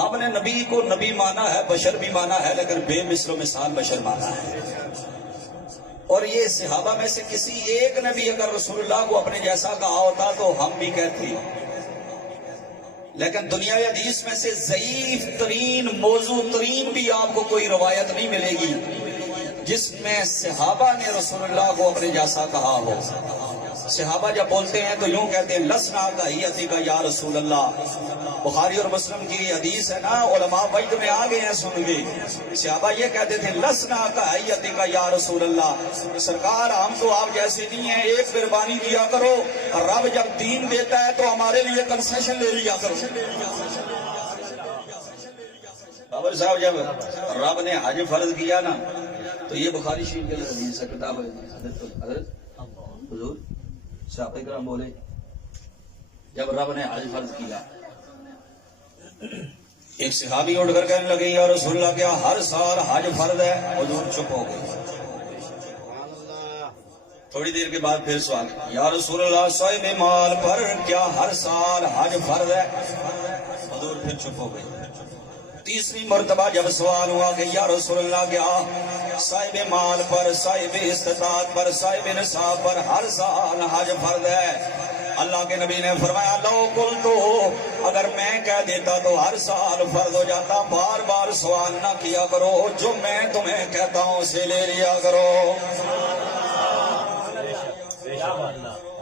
ہم نے نبی کو نبی مانا ہے، بشر بھی مانا ہے، لیکن بے مثل و مثال بشر مانا ہے۔ اور یہ صحابہ میں سے کسی ایک نے بھی اگر رسول اللہ کو اپنے جیسا کہا ہوتا تو ہم بھی کہتے، لیکن دنیا حدیث میں سے ضعیف ترین موضوع ترین بھی آپ کو کوئی روایت نہیں ملے گی جس میں صحابہ نے رسول اللہ کو اپنے جیسا کہا ہو۔ صحابہ جب بولتے ہیں تو یوں کہتے ہیں لسنا کا ہیتی کا یا رسول اللہ۔ بخاری اور مسلم کی حدیث ہے نا، علماء وجد میں آ گئے ہیں سن گے۔ صحابہ یہ کہتے تھے لسنا کا ہیتی کا یا رسول اللہ، سرکار ہم تو آپ جیسے نہیں ہیں، ایک قربانی کیا کرو، رب جب دین دیتا ہے تو ہمارے لیے کنسیشن لے لیا کرو۔ بابر صاحب جب رب نے حج فرض کیا نا تو یہ بخاری شریف کے حدیث ہے، کتاب حضرت حضور صحابہ کرام بولے جب رب نے حج فرض کیا، ایک صحابی اٹھ کر کہنے لگے یا رسول اللہ کیا ہر سال حج فرض ہے؟ حضور چپ ہو گئے۔ تھوڑی دیر کے بعد پھر سوال، یا رسول اللہ صاحب مال پر کیا ہر سال حج فرض ہے؟ حضور پھر چپ ہو گئے۔ تیسری مرتبہ جب سوال ہوا کہ یا رسول اللہ کیا صاحب مال پر، صاحب استطاعت پر، صاحب نصاب پر ہر سال حج فرض ہے؟ اللہ کے نبی نے فرمایا لو کل تو، اگر میں کہہ دیتا تو ہر سال فرض ہو جاتا، بار بار سوال نہ کیا کرو، جو میں تمہیں کہتا ہوں اسے لے لیا کرو۔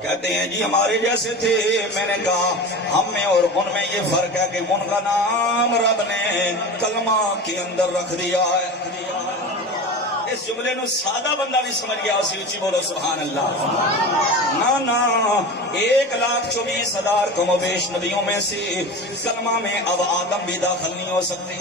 کہتے ہیں جی ہمارے جیسے تھے، میں نے کہا ہم میں اور ان میں یہ فرق ہے کہ ان کا نام رب نے کلمہ کے اندر رکھ دیا ہے۔ اس جملے نو سادہ بندہ بھی سمجھ گیا، اسی اچھی بولو سبحان اللہ۔ نا 1,24,000 کم و بیش نبیوں میں سے کلمہ میں اب آدم بھی داخل نہیں ہو سکتے،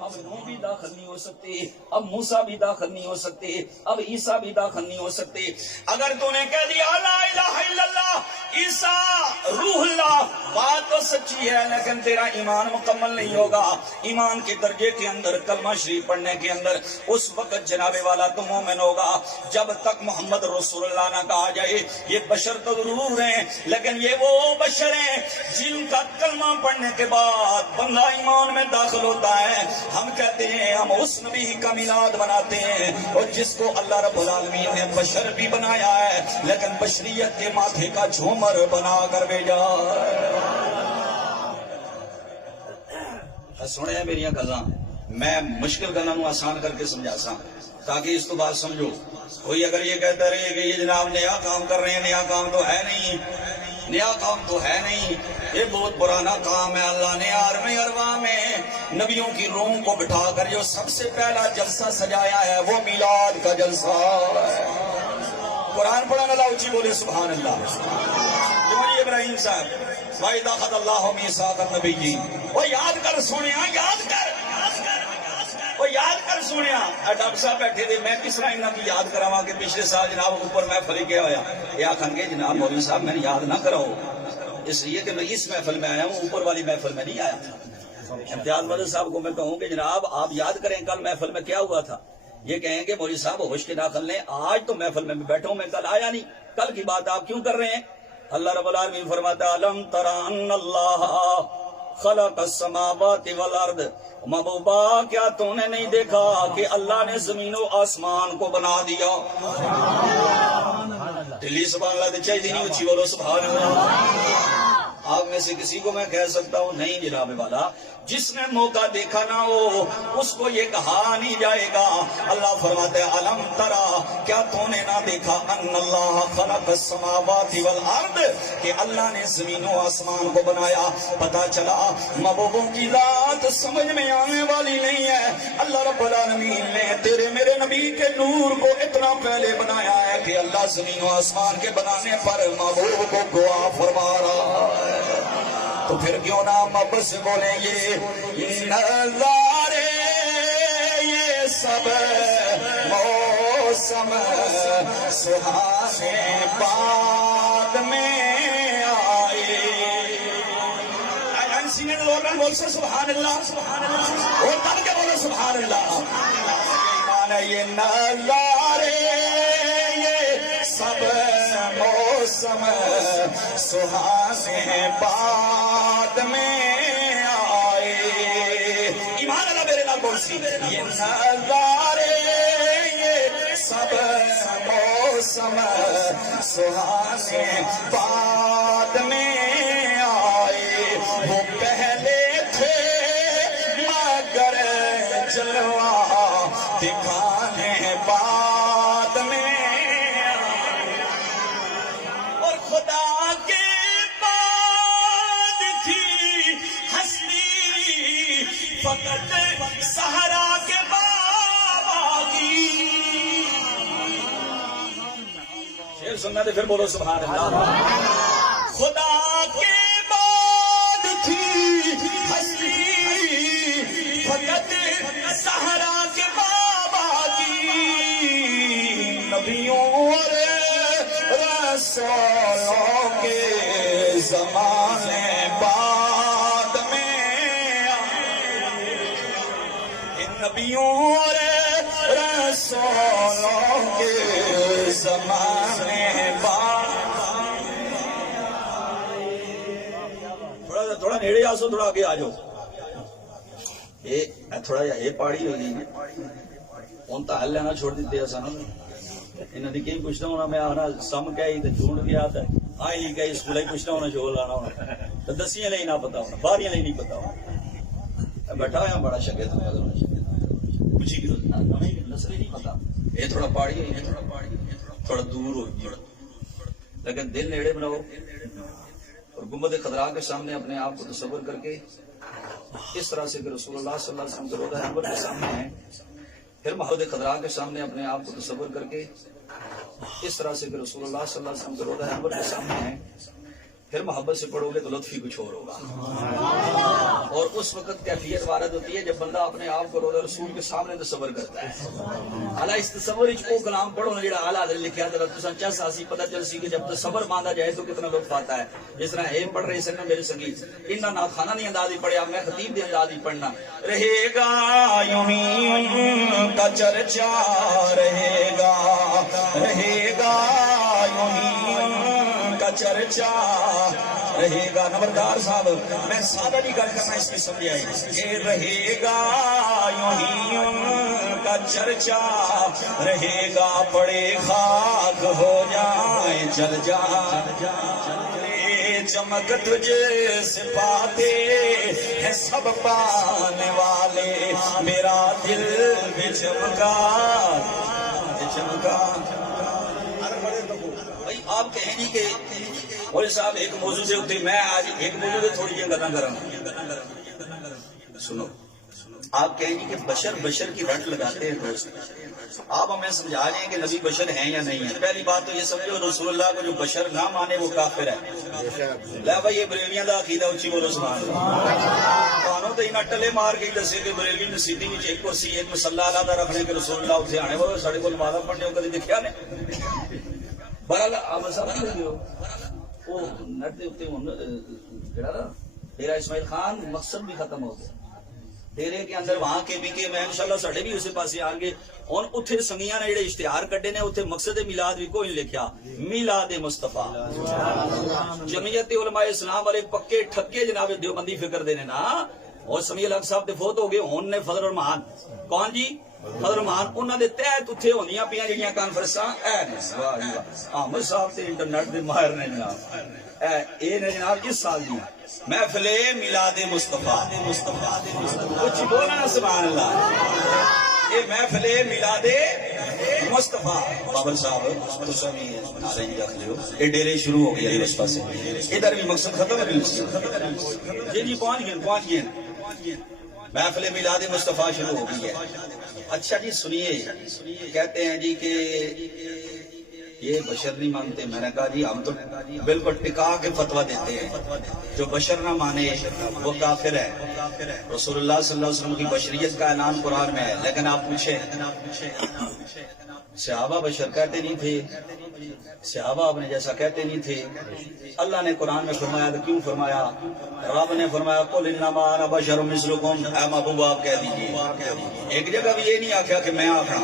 اب نوح بھی داخل نہیں ہو سکتے، اب موسیٰ بھی داخل نہیں ہو سکتے، اب عیسیٰ بھی داخل نہیں ہو سکتے۔ اگر تو نے کہہ دیا لا الہ الا اللہ عیسیٰ روح اللہ، بات تو سچی ہے لیکن تیرا ایمان مکمل نہیں ہوگا۔ ایمان کے درجے کے اندر کلمہ شریف پڑھنے کے اندر اس وقت جناب والا تو مومن ہوگا جب تک محمد رسول اللہ نہ کہا جائے۔ یہ بشر تو ضرور ہیں لیکن یہ وہ بشر ہیں جن کا کلمہ پڑھنے کے بعد بندہ ایمان میں داخل ہوتا ہے۔ ہم کہتے ہیں ہم اس نبی کا میلاد مناتے ہیں اور جس کو اللہ رب العالمین نے بشر بھی بنایا ہے لیکن بشریت کے ماتھے کا جھومر بنا کر بھیجا۔ سنے ہیں میری گلاں، میں مشکل گلاں نو آسان کر کے سمجھا سا تاکہ اس تو بات سمجھو۔ کوئی اگر یہ کہتا رہے کہ یہ جناب نیا کام کر رہے ہیں، نیا کام تو ہے نہیں، نیا کام تو ہے نہیں، یہ بہت پرانا کام ہے۔ اللہ نے عالم ارواح میں نبیوں کی روح کو بٹھا کر جو سب سے پہلا جلسہ سجایا ہے وہ میلاد کا جلسہ ہے۔ قرآن پڑھنے والا اونچی بولے سبحان اللہ۔ جمہوری ابراہیم صاحب وَإِذَا أَخَذَ اللَّهُ مِيثَاقَ النَّبِيِّينَ، وہ یاد کر سونیا، یاد کر، وہ یاد کر سونیا۔ ڈاکٹر صاحب بیٹھے تھے، میں کس طرح انہوں کی یاد کراواں کہ پچھلے سال جناب اوپر محفل کیا ہوا، یہ آخن کے جناب مولوی صاحب میں نے یاد نہ کراؤ، اس لیے کہ میں اس محفل میں آیا ہوں، اوپر والی محفل میں نہیں آیا تھا۔ امتیاز مدر صاحب کو میں کہوں کہ جناب آپ یاد کریں کل محفل میں کیا ہوا تھا، یہ کہیں کہ مولوی صاحب ہوش کے داخل لیں، آج تو محفل میں بیٹھا ہوں، میں کل آیا نہیں، کل کی بات آپ کیوں کر رہے ہیں؟ اللہ رب العالمین فرماتا ہے الم تر ان اللہ خلق السماوات والارض، محبوبہ کیا تو نے نہیں دیکھا کہ اللہ نے زمین و آسمان کو بنا دیا؟ دلی سبحان اللہ دے چاہیے نہیں اچھی بولو سبحان اللہ۔ آپ میں سے کسی کو میں کہہ سکتا ہوں نہیں جناب والا، جس نے موقع دیکھا نہ ہو اس کو یہ کہا نہیں جائے گا۔ اللہ فرماتے ہیں الم ترا، کیا تو نے نہ دیکھا ان اللہ خلق السماوات والارض، کہ اللہ نے زمین و آسمان کو بنایا۔ پتا چلا محبوبوں کی ذات سمجھ میں آنے والی نہیں ہے۔ اللہ رب العالمین نے تیرے میرے نبی کے نور کو اتنا پہلے بنایا ہے کہ اللہ زمین و آسمان کے بنانے پر محبوب کو گواہ فرما رہا ہے۔ تو پھر کیوں نہ مبس بولیں یہ نظارے، یہ سب موسم سہانے بعد میں آئے۔ سینٹ لوگ بول سے سبحان اللہ، سبحان اللہ، اور کل کے بولو سبحان اللہ۔ یہ نظارے یہ سب موسم سہانے بعد میں بوسی یہ نظارے یہ سب موسم سہانے بعد میں آئے وہ پہلے تھے مگر جلوہ دکھانے بعد میں آئے اور خدا کے بعد تھی ہستی فقط سہرا کے بابا کی شعر سننا دے پھر بولو سبحان اللہ خدا کے بعد تھی ہستی فقط سہرا کے بابا کی نبیوں اور رسولوں کے زمانے بعد میں آئے نبیوں اور رسولوں کے زمانے بعد تھوڑا نیڑے آ سو تھوڑا آگے آ جاؤ تھوڑا جہا یہ پہاڑی ہو گئی ہوں تو ہل لینا چھوڑ دیتے سن انہوں نے کی پوچھنا ہونا میں آنا سم کے آئی چونڈ گیا آئی گئی اسکول ہی پوچھنا ہونا شور لانا ہونا تو دسیاں نہیں نہ پتا ہونا باریاں نہیں پتا ہونا بیٹھا ہوا بڑا شکے پوچھی نسل نہیں پتا یہ تھوڑا پہاڑی ہوئی تھوڑا دور ہوئی لیکن دل نیڑے بناؤ اور گنبد خضراء کے سامنے اپنے آپ کو تصور کر کے اس طرح سے کہ رسول اللہ صلی اللہ علیہ وسلم کے روضہ انور کے سامنے ہیں پھر محمد خضراء کے سامنے اپنے آپ کو تصور کر کے اس طرح سے کہ رسول اللہ صلی اللہ علیہ وسلم کے روضہ انور کے سامنے ہیں پھر محبت سے پڑھو گے تو لطف ہی کچھ اور ہوگا اور اس وقت کیفیت وارد ہوتی ہے جب بندہ اپنے آپ کو روضہ رسول کے سامنے تصور کرتا ہے اعلیٰ اس تصور کو کلام پڑھو نا جڑا اعلیٰ حضرت لکھا ہے تساں چس آسی پتہ چل سی کہ جب تصور باندھا جائے تو کتنا لطف آتا ہے جس طرح یہ پڑھ رہے سن میرے سنگیت انہاں نعت خانہ نہیں انداز ہی پڑھیا میں خطیب دے انداز ہی پڑھنا رہے گا یوں ہی کا چرچا رہے گا یوں ہی کا چرچا رہے گا نمبردار صاحب میں سادہ بھی گل کرنا اس کی سمجھ آئی کہ رہے گا یوں ہی ان کا چرچا رہے گا پڑے خاک ہو جائیں جل جائیں چمک تجھے سے پاتے ہیں سب پانے والے میرا دل بھی چمکا بھائی آپ کہیں گی کہ مولوی صاحب ایک موضوع سے ہوتے میں آج ایک موضوع سے تھوڑی جی گلاں کراں سنو آپ کہیں گی کہ بشر کی رٹ لگاتے ہیں دوست آپ ہمیں سمجھا رہے ہیں کہ نبی بشر ہیں یا نہیں ہیں پہلی بات تو یہ سمجھو رسول اللہ کو جو بشر نہ مانے وہ کافر ہے لے بھائی یہ بریلیاں دا عقیدہ اچھی بولو سبحان اللہ تانوں تے انہاں ٹلے مار کے دسے کہ بریلوی مسیتی وچ ایک کرسی ایک مصلی علیحدہ رکھنے کے رسول اللہ اتنے آنے والے ساڈے کول نماز پڑھنے کو کدی دیکھیا نے بہرحال آپ سمجھ لگے ہو وہ نیٹ دے اوتے ہن جڑا نا ڈیرہ اسماعیل خان مقصد بھی ختم ہو گیا ڈیرے کے اندر وہاں کے بھی کہ میں انشاءاللہ ساڈے بھی اسے پاسے آن گے ہن اوتھے سنگیاں نے جڑے اشتہار کڈے نے اوتھے مقصد میلاد بھی کوئی نہیں لکھیا میلاد مصطفیٰ جمعیت علماء اسلام والے پکے ٹھکے جناب دیوبندی فکر دے نے نا اور سمیع الحق صاحب تے فوت ہو گئے ہن نے فضل الرحمان کون جی فضل الرحمان انہاں دے تحت اوتھے ہوندیاں پیاں جڑیاں کانفرنساں اے واہ جی واہ احمد صاحب تے انٹرنیٹ دے ماہر نے جناب اے نے جناب اس سال دی محفل میلاد مصطفیٰ کچھ بولنا نا سبحان اللہ یہ محفل میلاد مصطفیٰ بابر صاحب تساں بھی نعرے ہی رکھ لیو یہ ڈیرے شروع ہو گیا اس پاسے ادھر بھی مقصد ختم ہے جی جی پہنچ گئے محفل میلاد مصطفیٰ شروع ہو گئی ہے اچھا جی سنیے کہتے ہیں جی کہ یہ بشر نہیں مانتے میں نے کہا جی ہم تو بالکل ٹکا کے فتویٰ دیتے ہیں جو بشر نہ مانے وہ کافر ہے رسول اللہ صلی اللہ علیہ وسلم کی بشریت کا اعلان قرآن میں ہے لیکن آپ پوچھیں صحابہ بشر کہتے نہیں تھے صحابہ اپنے جیسا کہتے نہیں تھے اللہ نے قرآن میں فرمایا تو کیوں فرمایا رب نے فرمایا قل انما انا بشر مثلکم اے محبوب آپ کہہ دیجیے ایک جگہ بھی یہ نہیں آکھیا کہ میں آکھا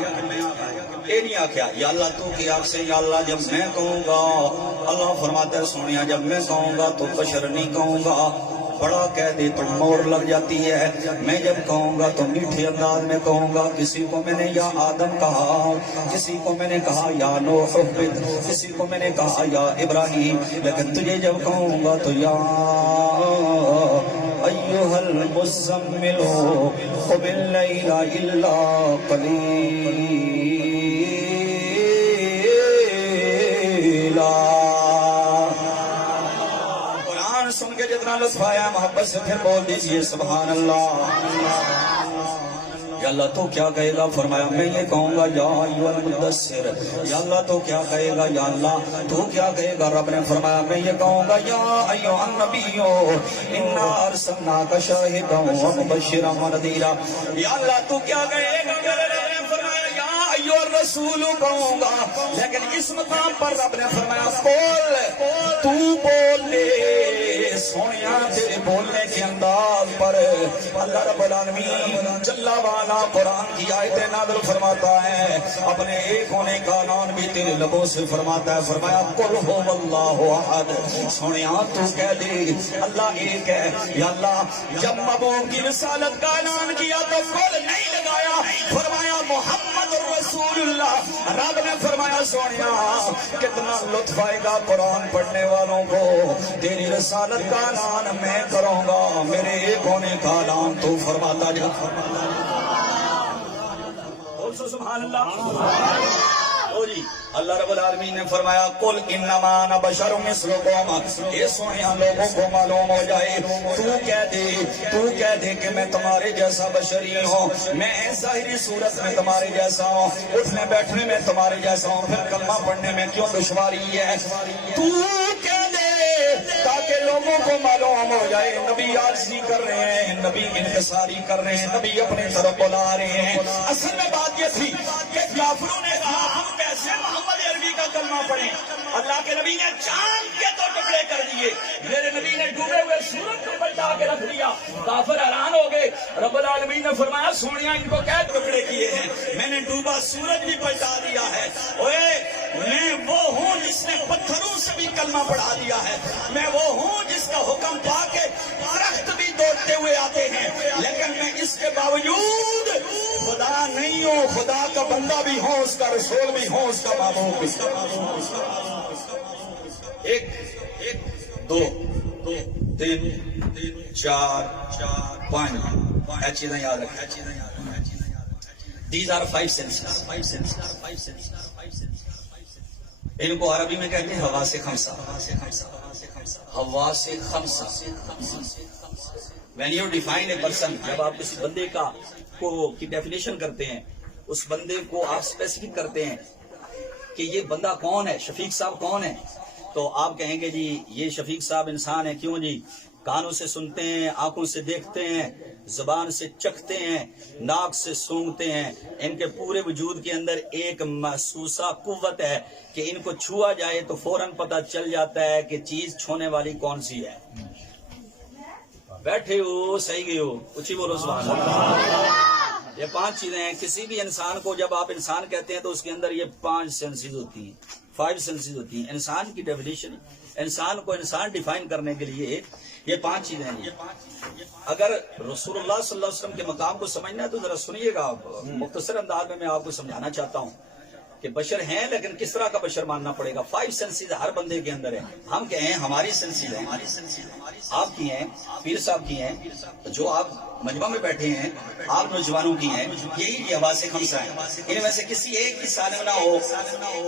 یہ نہیں آکھیا یا اللہ تو کی آنکھ سے یا اللہ جب میں کہوں گا اللہ فرماتا ہے سونیا جب میں کہوں گا تو بشر نہیں کہوں گا بڑا کہہ دے تو مور لگ جاتی ہے. میں جب کہوں گا تو میٹھے انداز میں کہوں گا. کسی کو میں نے یا آدم کہا, کسی کو میں نے کہا یا نوح, کسی کو میں نے کہا یا ابراہیم, لیکن تجھے جب کہوں گا تو یا ایھا المزمل قم اللیل الا قلیلا. قرآن سن کے جتنا لطف آیا محبت سے پھر بول دیجئے سبحان اللہ. یا اللہ تو کیا کہے گا؟ فرمایا میں یہ کہوں گا یا ایھا المدثر. یا اللہ تو کیا کہے گا؟ یا اللہ تو کیا کہے گا؟ رب نے فرمایا میں یہ کہوں گا یا ایھا النبی انا ارسلناک شاہدا ومبشرا ونذیرا. یا اللہ تو کیا کہے گا؟ میرے رب نے فرمایا یا ایھا الرسول کہوں گا, لیکن اس مقام پر رب نے فرمایا بول, تو بول لے. سونیا تیرے بولنے کے انداز پر اللہ رب العالمین جل وعلا قرآن کی آیتیں نازل فرماتا ہے, اپنے ایک ہونے کا اعلان بھی تیرے لبوں سے فرماتا ہے. فرمایا قل ھو اللہ احد. سونیا تو کہہ دے اللہ ایک ہے. یا اللہ جب مبعوث کی رسالت کا اعلان کیا تو قل نہیں لگایا, فرمایا محمد رسول اللہ. رب نے فرمایا سونیا کتنا لطف آئے گا قرآن پڑھنے والوں کو. تیری رسالت کا اعلان میں کروں گا, میرے ایک ہونے کا اعلان تو فرماتا جا. سبحان اللہ. جی اللہ رب العالمین نے فرمایا قل انما انا بشر مثلکم. یہ سونیا لوگوں کو معلوم ہو جائے, تو کہہ دے کہ میں تمہارے جیسا بشری ہوں, میں ظاہری صورت میں تمہارے جیسا ہوں, اٹھنے بیٹھنے میں تمہارے جیسا ہوں, پھر کلمہ پڑھنے میں کیوں دشواری ہے؟ تو کہہ دے تاکہ لوگوں کو معلوم ہو جائے نبی عاجزی کر رہے ہیں, نبی انکساری کر رہے ہیں, نبی اپنے طرف بلا رہے ہیں. اصل میں بات یہ تھی کہ کافروں نے کہا ہم کیسے محمد عربی کا کلمہ پڑھیں. اللہ کے نبی نے چاند کے 2 ٹکڑے کر دیے, میرے نبی نے ڈوبے ہوئے سورج کو پلٹا کے رکھ دیا. کافر حیران ہو گئے. رب العالمین نے فرمایا سونیا ان کو کیا ٹکڑے کیے ہیں؟ میں نے ڈوبا سورج بھی پلٹا دیا ہے. اوے میں وہ ہوں جس نے پتھروں سے بھی کلمہ پڑھا دیا ہے. میں وہ ہوں جس کا حکم پا کے درخت بھی دوڑتے ہوئے آتے ہیں, لیکن میں اس کے باوجود خدا نہیں ہوں, خدا کا بندہ بھی ہوں, اس کا رسول بھی ہوں, اس کا معبود بھی. ایک 2 3 4 5 چیزیں یاد رکھیں. These are 5 senses. ان کو عربی میں کہتے ہیں حواس خمسہ. حواس خمسہ. When you define a person, جب آپ کسی بندے کی ڈیفینیشن کرتے ہیں, اس بندے کو آپ اسپیسیفک کرتے ہیں کہ یہ بندہ کون ہے, شفیق صاحب کون ہے, تو آپ کہیں گے جی یہ شفیق صاحب انسان ہے. کیوں جی؟ کانوں سے سنتے ہیں, آنکھوں سے دیکھتے ہیں, زبان سے چکھتے ہیں, ناک سے سونگھتے ہیں. ان کے پورے وجود کے اندر ایک محسوسہ قوت ہے کہ ان کو چھوا جائے تو فوراً پتہ چل جاتا ہے کہ چیز چھونے والی کون سی ہے. بیٹھے ہو صحیح گئے ہو, کچھ ہی بولو سبحان اللہ. یہ 5 چیزیں ہیں. کسی بھی انسان کو جب آپ انسان کہتے ہیں تو اس کے اندر یہ 5 سینسز ہوتی ہیں, 5 سینسز ہوتی ہیں. انسان کی ڈیفینیشن, انسان کو انسان ڈیفائن کرنے کے لیے یہ 5 چیزیں ہیں. اگر رسول اللہ صلی اللہ علیہ وسلم کے مقام کو سمجھنا ہے تو ذرا سنیے گا. مختصر انداز میں آپ کو سمجھانا چاہتا ہوں کہ بشر ہیں, لیکن کس طرح کا بشر ماننا پڑے گا. 5 سینسز ہر بندے کے اندر ہیں. ہم کہیں ہماری سینسز ہیں, آپ کی ہیں, پیر صاحب کی ہیں, جو آپ مجمع میں بیٹھے ہیں آپ نوجوانوں کی ہیں, یہی کی حواس خمسہ ہیں. ان میں سے کسی ایک کی سالم نہ ہو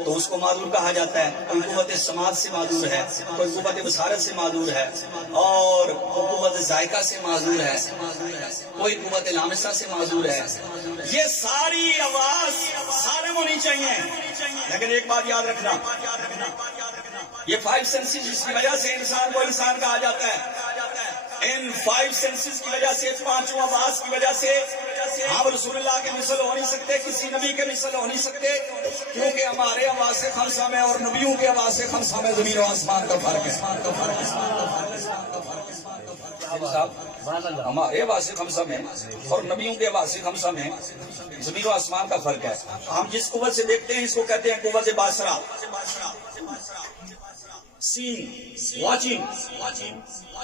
تو اس کو معذور کہا جاتا ہے. کوئی قوت سماعت سے معذور ہے, کوئی قوت بصارت سے معذور ہے, اور قوت ذائقہ سے معذور ہے, کوئی قوت لامسہ سے معذور ہے. یہ ساری حواس سالم ہونی چاہیے. لیکن ایک بات یاد رکھنا, یہ 5 سینسز جس کی وجہ سے انسان کو انسان کہا جاتا ہے, ان 5 سینسز کی وجہ سے, 5 حواس کی وجہ سے آپ رسول اللہ کے مثل ہو نہیں سکتے, کسی نبی کے مثل ہو نہیں سکتے, کیونکہ ہمارے حواس خمسہ میں اور نبیوں کے حواس خمسہ میں زمین و آسمان کا فرق ہے. ہمارے حواس خمسہ میں اور نبیوں کے حواس خمسہ میں زمین و آسمان کا فرق ہے. ہم جس قوت سے دیکھتے ہیں اس کو کہتے ہیں قوت باصرہ. سی واچنگ،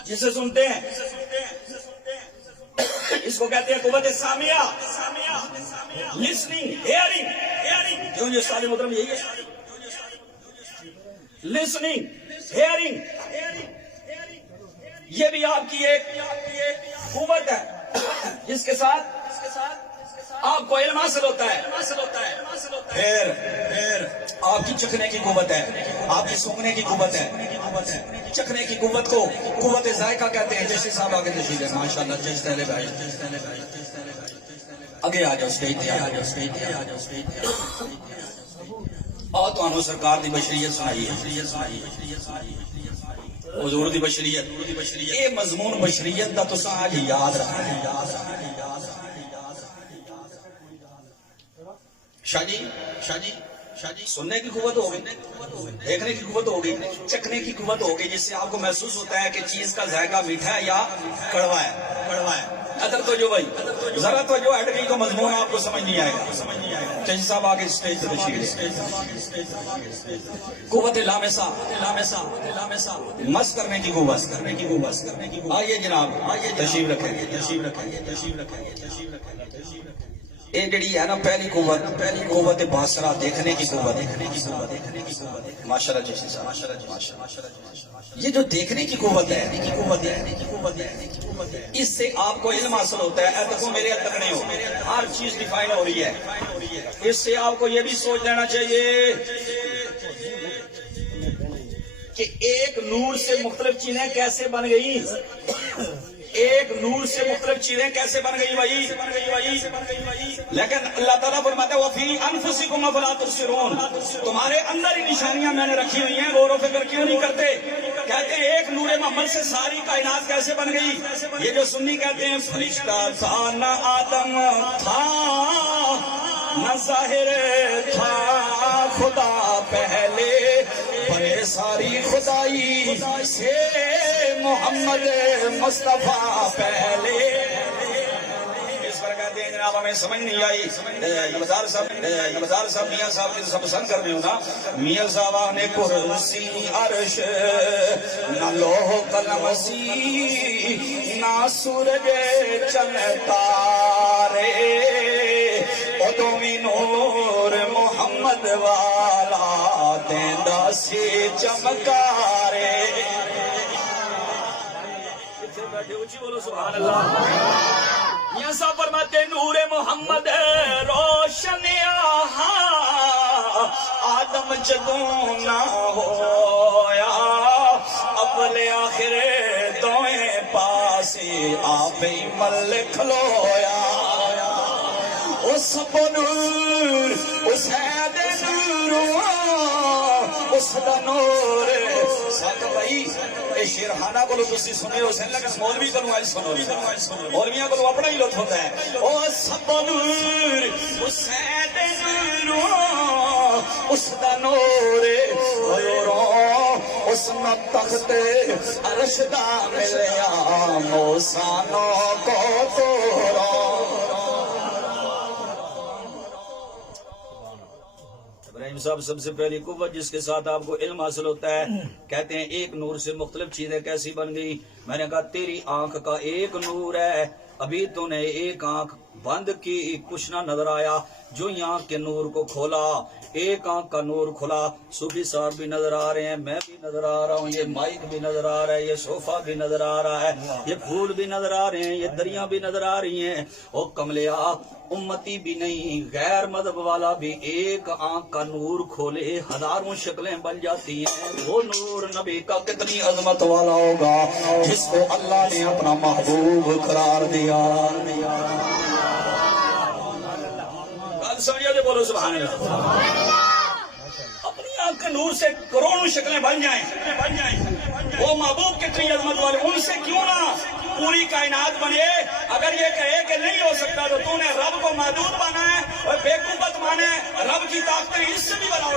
جسے سنتے ہیں اس کو کہتے ہیں قوت سامعہ، لسننگ، ہیئرنگ، کیوں یہ سارے محترم یہی ہے، لسننگ، ہیئرنگ، یہ بھی آپ کی ایک قوت ہے جس کے ساتھ آپ کو علم حاصل ہوتا ہے. پھر آپ کی چکھنے کی قوت ہے، آپ کی سونگنے کی قوت ہے. چکھنے کی قوت کو قوت ذائقہ کہتے ہیں. جیسے صاحب آگے تشریف ہے، ماشاء اللہ. جس پہلے بھائی اگے آ جاؤ، اسٹیج تے آ جاؤ. اور تو سرکار دی بشریت سنائی ہے، حضور دی بشریت. یہ مضمون بشریت دا تساں آج یاد رکھنا. شاہ جی سننے کی قوت ہو گئی، دیکھنے کی قوت ہو گئی، چکھنے کی قوت ہو گئی، جس سے آپ کو محسوس ہوتا ہے کہ چیز کا ذائقہ میٹھا ہے یا کڑوا ہے. ادھر تو جو بھائی ذرا تو جو ہٹ گئی تو مضمون آپ کو سمجھ نہیں آئے گا. جج صاحب آگے اسٹیج پہ تشریف لے. قوت لامسہ، مس کرنے کی قوت. آئیے جناب، آئیے تشریف رکھیں. یہ جڑی ہے نا پہلی قوت باصرہ، دیکھنے کی قوت. ماشاءاللہ جیسے صاحب، یہ جو دیکھنے کی قوت ہے، اس سے آپ کو علم حاصل ہوتا ہے. اے دیکھو میرے تکڑے ہو، ہر چیز ڈیفائن ہو رہی ہے. اس سے آپ کو یہ بھی سوچ لینا چاہیے کہ ایک نور سے مختلف چیزیں کیسے بن گئی. ایک نور سے مختلف چیزیں کیسے بن گئی بھائی. لیکن اللہ تعالیٰ فرماتا ہے وَفِي أَنفُسِكُمْ أَفَلَا تُبْصِرُونَ، تمہارے اندر ہی نشانیاں میں نے رکھی ہوئی ہیں، غور و فکر کیوں نہیں کرتے. کہتے ہیں ایک نور محمد سے ساری کائنات کیسے بن گئی. یہ جو سنی کہتے ہیں فرشتہ تھا نہ آدم تھا نہ ظاہر تھا، خدا پہلے بنے ساری خدائی سے محمد مصطفیٰ پہلے. اس پر کہتے ہیں جناب ہمیں سمجھ نہیں آئی. نمازار صاحب میاں صاحب کی سب پسند کرنے ہو نا. میاں صاحب نے کرسی عرش نہ لوح قلم سی، نہ سورج چند تارے، ادوی نور محمد والا دیندا سی چمکارے. اونچی بولو سبحان اللہ. میاں صاحب فرماتے نور محمد روشن آدم جدوں نہ ہویا، اول آخر دوئیں پاسی آپ ہی مل کھلویا. اس نور اس ہے دے نور، اس دا نور ساتھ بھائی. شیرخانہ کو تسی سنے ہو سن، لیکن مولوی کو آج سنو، مولویاں کو اپنا ہی لطف ہوتا ہے. او سب نور اس دے نور، اس دا نور اس نہ تخت عرش دا ملیا موسانو کو توڑا. ابراہیم صاحب سب سے پہلی قوت جس کے ساتھ آپ کو علم حاصل ہوتا ہے، کہتے ہیں ایک نور سے مختلف چیزیں کیسی بن گئی. میں نے کہا تیری آنکھ کا ایک نور ہے، ابھی تو نے ایک آنکھ بند کی کچھ نہ نظر آیا، جو یہ آنکھ کے نور کو کھولا ایک آنکھ کا نور کھلا. صوفی صاحب بھی نظر آ رہے ہیں، میں بھی نظر آ رہا ہوں، یہ مائک بھی نظر آ رہا ہے، یہ صوفہ بھی نظر آ رہا ہے، یہ پھول بھی نظر آ رہے ہیں، یہ دریاں بھی نظر آ رہی ہیں. او کملیا امتی بھی نہیں، غیر مذہب والا بھی ایک آنکھ کا نور کھولے ہزاروں شکلیں بن جاتی ہیں. وہ نور نبی کا کتنی عظمت والا ہوگا جس کو اللہ نے اپنا محبوب قرار دیا. سمجھے بولو سبحان اللہ. اپنی آنکھ کے نور سے کروڑوں شکلیں بن جائیں. وہ محبوب کتنی عظمت والے، ان سے کیوں نہ پوری کائنات بنے. اگر یہ کہے کہ نہیں ہو سکتا تو تو نے رب کو محدود مانا ہے اور بے قوت مانا ہے. رب کی طاقتیں اس سے بھی بنا.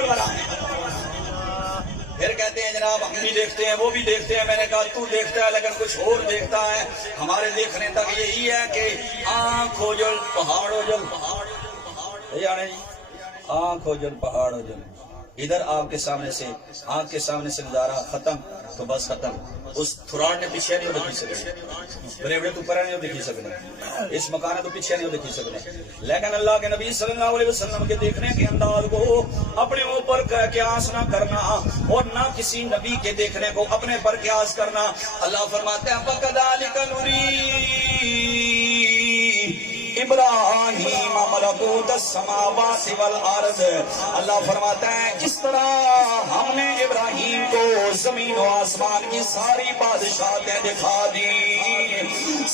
پھر کہتے ہیں جناب ہم بھی دیکھتے ہیں، وہ بھی دیکھتے ہیں. میں نے کہا تو دیکھتا ہے لیکن کچھ اور دیکھتا ہے. ہمارے دیکھنے تک یہی ہے کہ آنکھ ہو جل پہاڑ ہو جل، آنکھ ہو جل پہاڑ ہو جل. ادھر آپ کے سامنے سے آنکھ کے سامنے سے گزارا ختم تو بس ختم. اس تھراڑ نے پیچھے نہیں دیکھی سکنے, بریوڑے تو پرا نہیں دیکھی سکنے, اس مکان تو پیچھے نہیں دیکھی سکنے. لیکن اللہ کے نبی صلی اللہ علیہ وسلم کے دیکھنے کے انداز کو اپنے اوپر قیاس نہ کرنا اور نہ کسی نبی کے دیکھنے کو اپنے پر قیاس کرنا. اللہ فرماتے ہیں فَكَذَلِكَ نُرِي ابراہیم ملکوت السماوات والارض. اللہ فرماتا ہے اس طرح ہم نے ابراہیم کو زمین و آسمان کی ساری بادشاہتیں دکھا دی.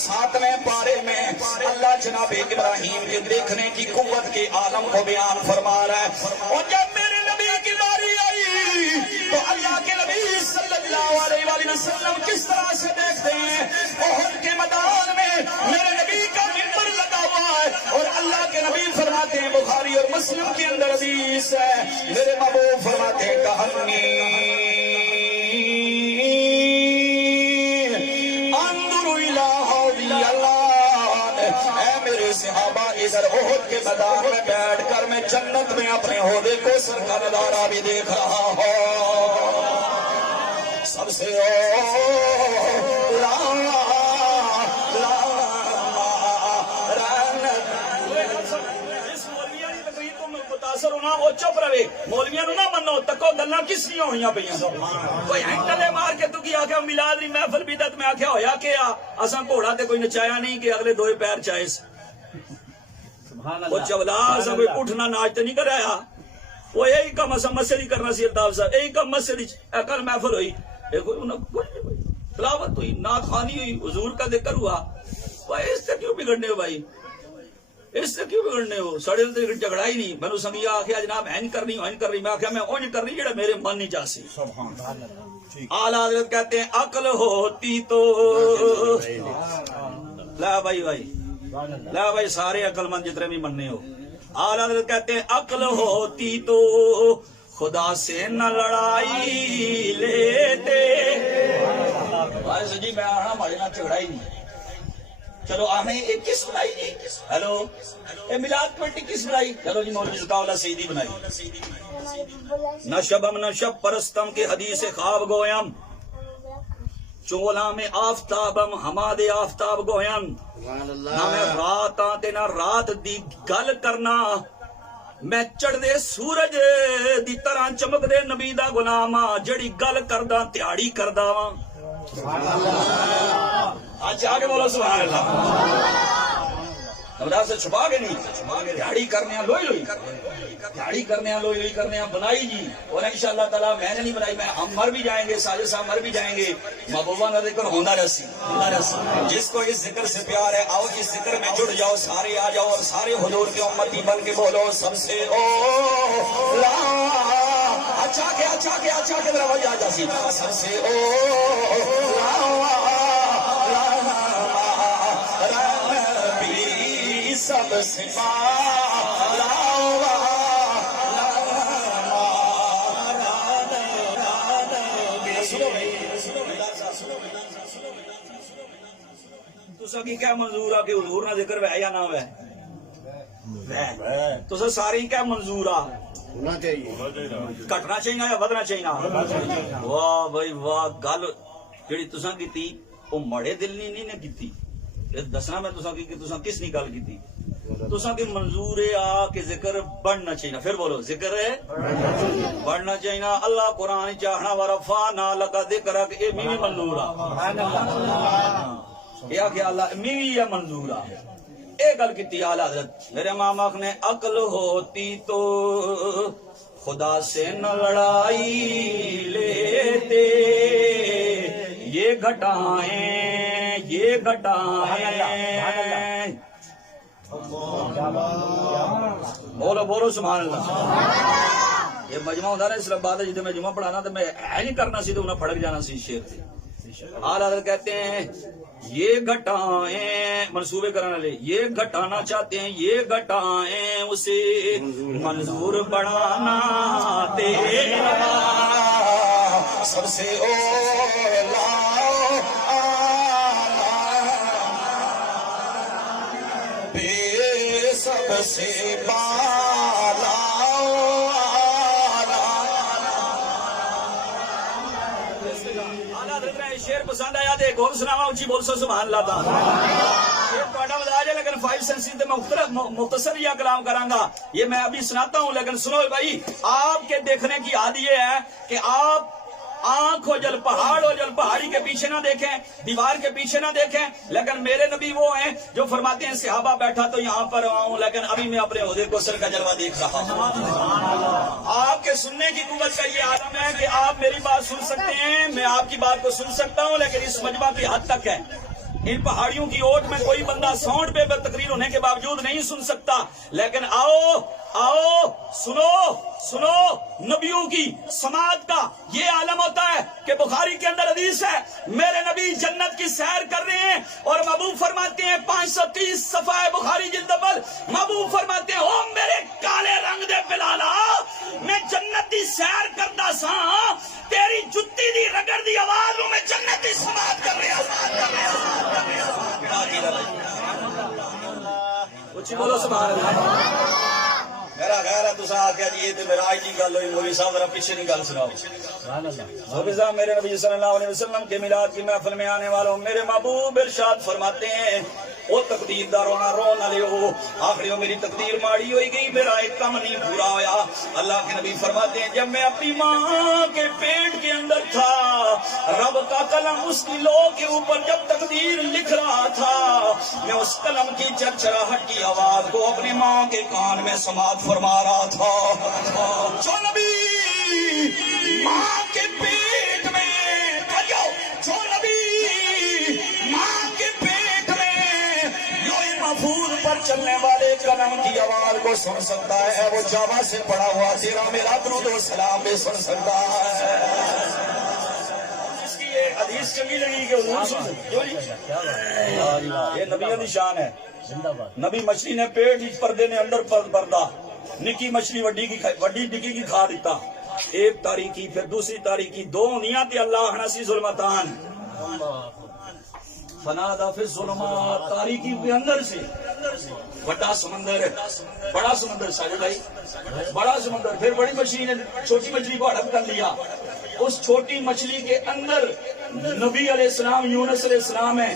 7ویں پارے میں اللہ جناب ابراہیم کے دیکھنے کی قوت کے عالم کو بیان فرما رہا ہے. اور جب میرے نبی کی باری آئی تو اللہ کے نبی صلی اللہ علیہ وآلہ وسلم کس طرح سے دیکھتے ہیں. احد کے میدان میں میرے نبی کا منبر لگا ہوا ہے اور اللہ کے نبی فرماتے ہیں, بخاری اور مسلم کے اندر حدیث ہے, میرے محبوب فرماتے ہیں کہانی انظر الی حوضی اللہ. اے میرے صحابہ ادھر احد کے میدان میں بیٹھ کر میں جنت میں اپنے عہدے کو سر کا نظارہ بھی دیکھ رہا ہوں. سب سے چپ رہے مولویاں نہ منو تکو گلاں کس لیے ہوئیاں پئیاں. کوئی ہینڈلے مار کے تو کی آکھیا میلاد دی محفل بدعت میں آکھیا ہویا کہ اساں گھوڑا تے کوئی نچایا نہیں کہ اگلے دوئے پیر چائے. وہ چولا سا کوئی اٹھنا ناچ تے نہیں کرایا. وہ یہی کم اساں مسجد ہی کرنا سی. الطاف صاحب یہی کم مسجد کل محفل ہوئی, تلاوت ہوئی, نعت خوانی ہوئی, حضور کا ذکر ہوا. اس سے کیوں بگڑنے ہو بھائی, اس سے کیوں بگڑنے ہو. سڑے جھگڑا ہی نہیں. میں سنگیا آخیا جناب اینج کرنی اینج کرنی, میں آخیا میں اونج کرنی جڑا میرے من نہیں چاہسی. اعلیٰ حضرت کہتے ہیں عقل ہوتی تو لا بھائی لا بھائی سارے عقل مند جتنے بھی مننے ہو. اعلیٰ حضرت کہتے ہیں عقل ہوتی تو خدا سے نہ لڑائی لیتے. جی میں آنا ہمارے نہ جھگڑا ہی نہیں. چلو آنے ایک کس بنائی جی. ہیلو میلاد کمیٹی کس بنائی. چلو جی مولوی ذکاء سیدی بنائی. نہ شبم نہ شب پرستم کے حدیث خواب گویم, چولا میں آفتابم ہماد آفتاب گویم. نہ میں رات آتے نہ رات دی گل کرنا, میں چڑھ دے سورج دی طرح چمک دے نبی دا غلام جڑی گل کردا تیاڑی کردا وا. آج آگے بولو سبحان اللہ. سے چھپا کے نہیں, دیہڑی کرنے لوئی لوئی دیہڑی کرنے لوئی لوئی کرنے بنائی جی. اور انشاءاللہ تعالیٰ میں نے نہیں بنائی, میں ہم مر بھی جائیں گے, ساجد صاحب مر بھی جائیں گے, محبوبہ کا ذکر ہوندہ رسی. جس کو اس ذکر سے پیار ہے آؤ اس ذکر میں جڑ جاؤ, سارے آ جاؤ اور سارے حضور کے امتی بن کے بولو سب سے او لا. اچھا کے میرا وجہ آ جاسی. سب سے او لا سب سے کی کیا منظور آ کہ حضور نہ ذکر ہے یا نہ ہے. تو ساری کیا منظور آ کٹنا چاہیے یا ودنا چاہیے. واہ بھائی واہ, گل جیڑی تساں کیتی وہ مڑے دل نہیں کیتی. دسنا میں تساں کی کہ تساں کس نے گل کیتی. تساں کی منظور ہے آ کہ ذکر بڑھنا چاہیے. پھر بولو ذکر ہے بڑھنا چاہیے. اللہ قرآن چاہنا ورفعنا لک ذکرک, اے میوی منظور آ. یہ کہ اللہ میوی ہے منظور آ. اے گل کیتی اعلیٰ حضرت میرے ماما نے عقل ہوتی تو خدا سے نہ لڑائی لیتے. یہ گھٹائیں بولو سبحان اللہ. یہ مجمع ہوتا نا اسلام آباد جتنے میں جمعہ پڑھانا تو میں نہیں کرنا سی تو انہیں پھڑک جانا سی شیر سے. اعلیٰ حضرت کہتے ہیں یہ گھٹائیں منصوبے کرنے لے, یہ گھٹانا چاہتے ہیں, یہ گھٹائیں اسے منظور بڑھانا تیرا. سب سے اولا بے سب سے بالا پسند آیا تو ایک اور سناوا اچھی بول سو سبحان اللہ تعالیٰ مزاج ہے لیکن فائل سنسی مختصر یا کلام کروں گا یہ میں ابھی سناتا ہوں لیکن سنو بھائی آپ کے دیکھنے کی عادت یہ ہے کہ آپ آنکھ ہو جل پہاڑ ہو جل پہاڑی کے پیچھے نہ دیکھیں دیوار کے پیچھے نہ دیکھیں لیکن میرے نبی وہ ہیں جو فرماتے ہیں صحابہ بیٹھا تو یہاں پر آؤں لیکن ابھی میں اپنے عہدے کو سر کا جلوہ دیکھ رہا ہوں آپ کے سننے کی قوت کا یہ عالم ہے کہ آپ میری بات سن سکتے ہیں میں آپ کی بات کو سن سکتا ہوں لیکن اس مجمع کی حد تک ہے ان پہاڑیوں کی اوٹ میں کوئی بندہ ساؤنڈ پہ تقریر ہونے کے باوجود نہیں سن سکتا لیکن آؤ سنو نبیوں کی سماعت کا یہ عالم ہوتا ہے کہ بخاری کے اندر حدیث ہے میرے نبی جنت کی سیر کر رہے ہیں اور محبوب فرماتے ہیں 530 صفحہ بخاری جلد اول محبوب فرماتے ہیں او میرے کالے رنگ دے بلالا میں جنت دی سیر کردا سا تیری جتی دی رگڑ دی آواز میں جنت دی سماعت کر رہا اچھی بولو سبحان اللہ میرا خیر ہے تسا آخیا جی یہ میرا آج کی گل ہوئی مولوی صاحب ذرا پیچھے نہیں گل سناؤ مولوی صاحب میرے نبی صلی اللہ علیہ وسلم کے میلاد کی محفل میں آنے والوں میرے محبوب ارشاد فرماتے ہیں وہ تقدیر دا رونا رو نہ لیو آخری میری تقدیر ماڑی ہوئی گئی میرا ایک کم نہیں پورا ہویا اللہ کے نبی فرماتے ہیں جب میں اپنی ماں کے پیٹ کے اندر تھا رب کا قلم اس کی لو کے اوپر جب تقدیر لکھ رہا تھا میں اس قلم کی چرچراہٹ کی آواز کو اپنی ماں کے کان میں سماعت فرما رہا تھا جو نبی ماں کے پیٹ میں جو نبی ماں کے پیٹ میں لوح محفوظ پر چلنے والے قلم کی آواز کو سن سکتا ہے وہ جاوا سے پڑا ہوا تیرا میرا درود و سلام بھی سن سکتا ہے جس کی یہ حدیث چنگی لگی کہ حضور سن یہ نبی کی شان ہے نبی مچھلی نے پیٹ ہی پردے نے اندر پردہ نکی مچھلی وڈی ڈکی کی کھا دیتا ایک تاریخی پھر دوسری تاریخی دو ہونیاں تے اللہ حنسی ظلمتان فنادا فی الظلمات تاریخی کے اندر سے بڑا سمندر ساجد بھائی بڑا سمندر پھر بڑی مچھلی نے چھوٹی مچھلی کو ہڑپ کر لیا اس چھوٹی مچھلی کے اندر نبی علیہ السلام یونس علیہ السلام ہے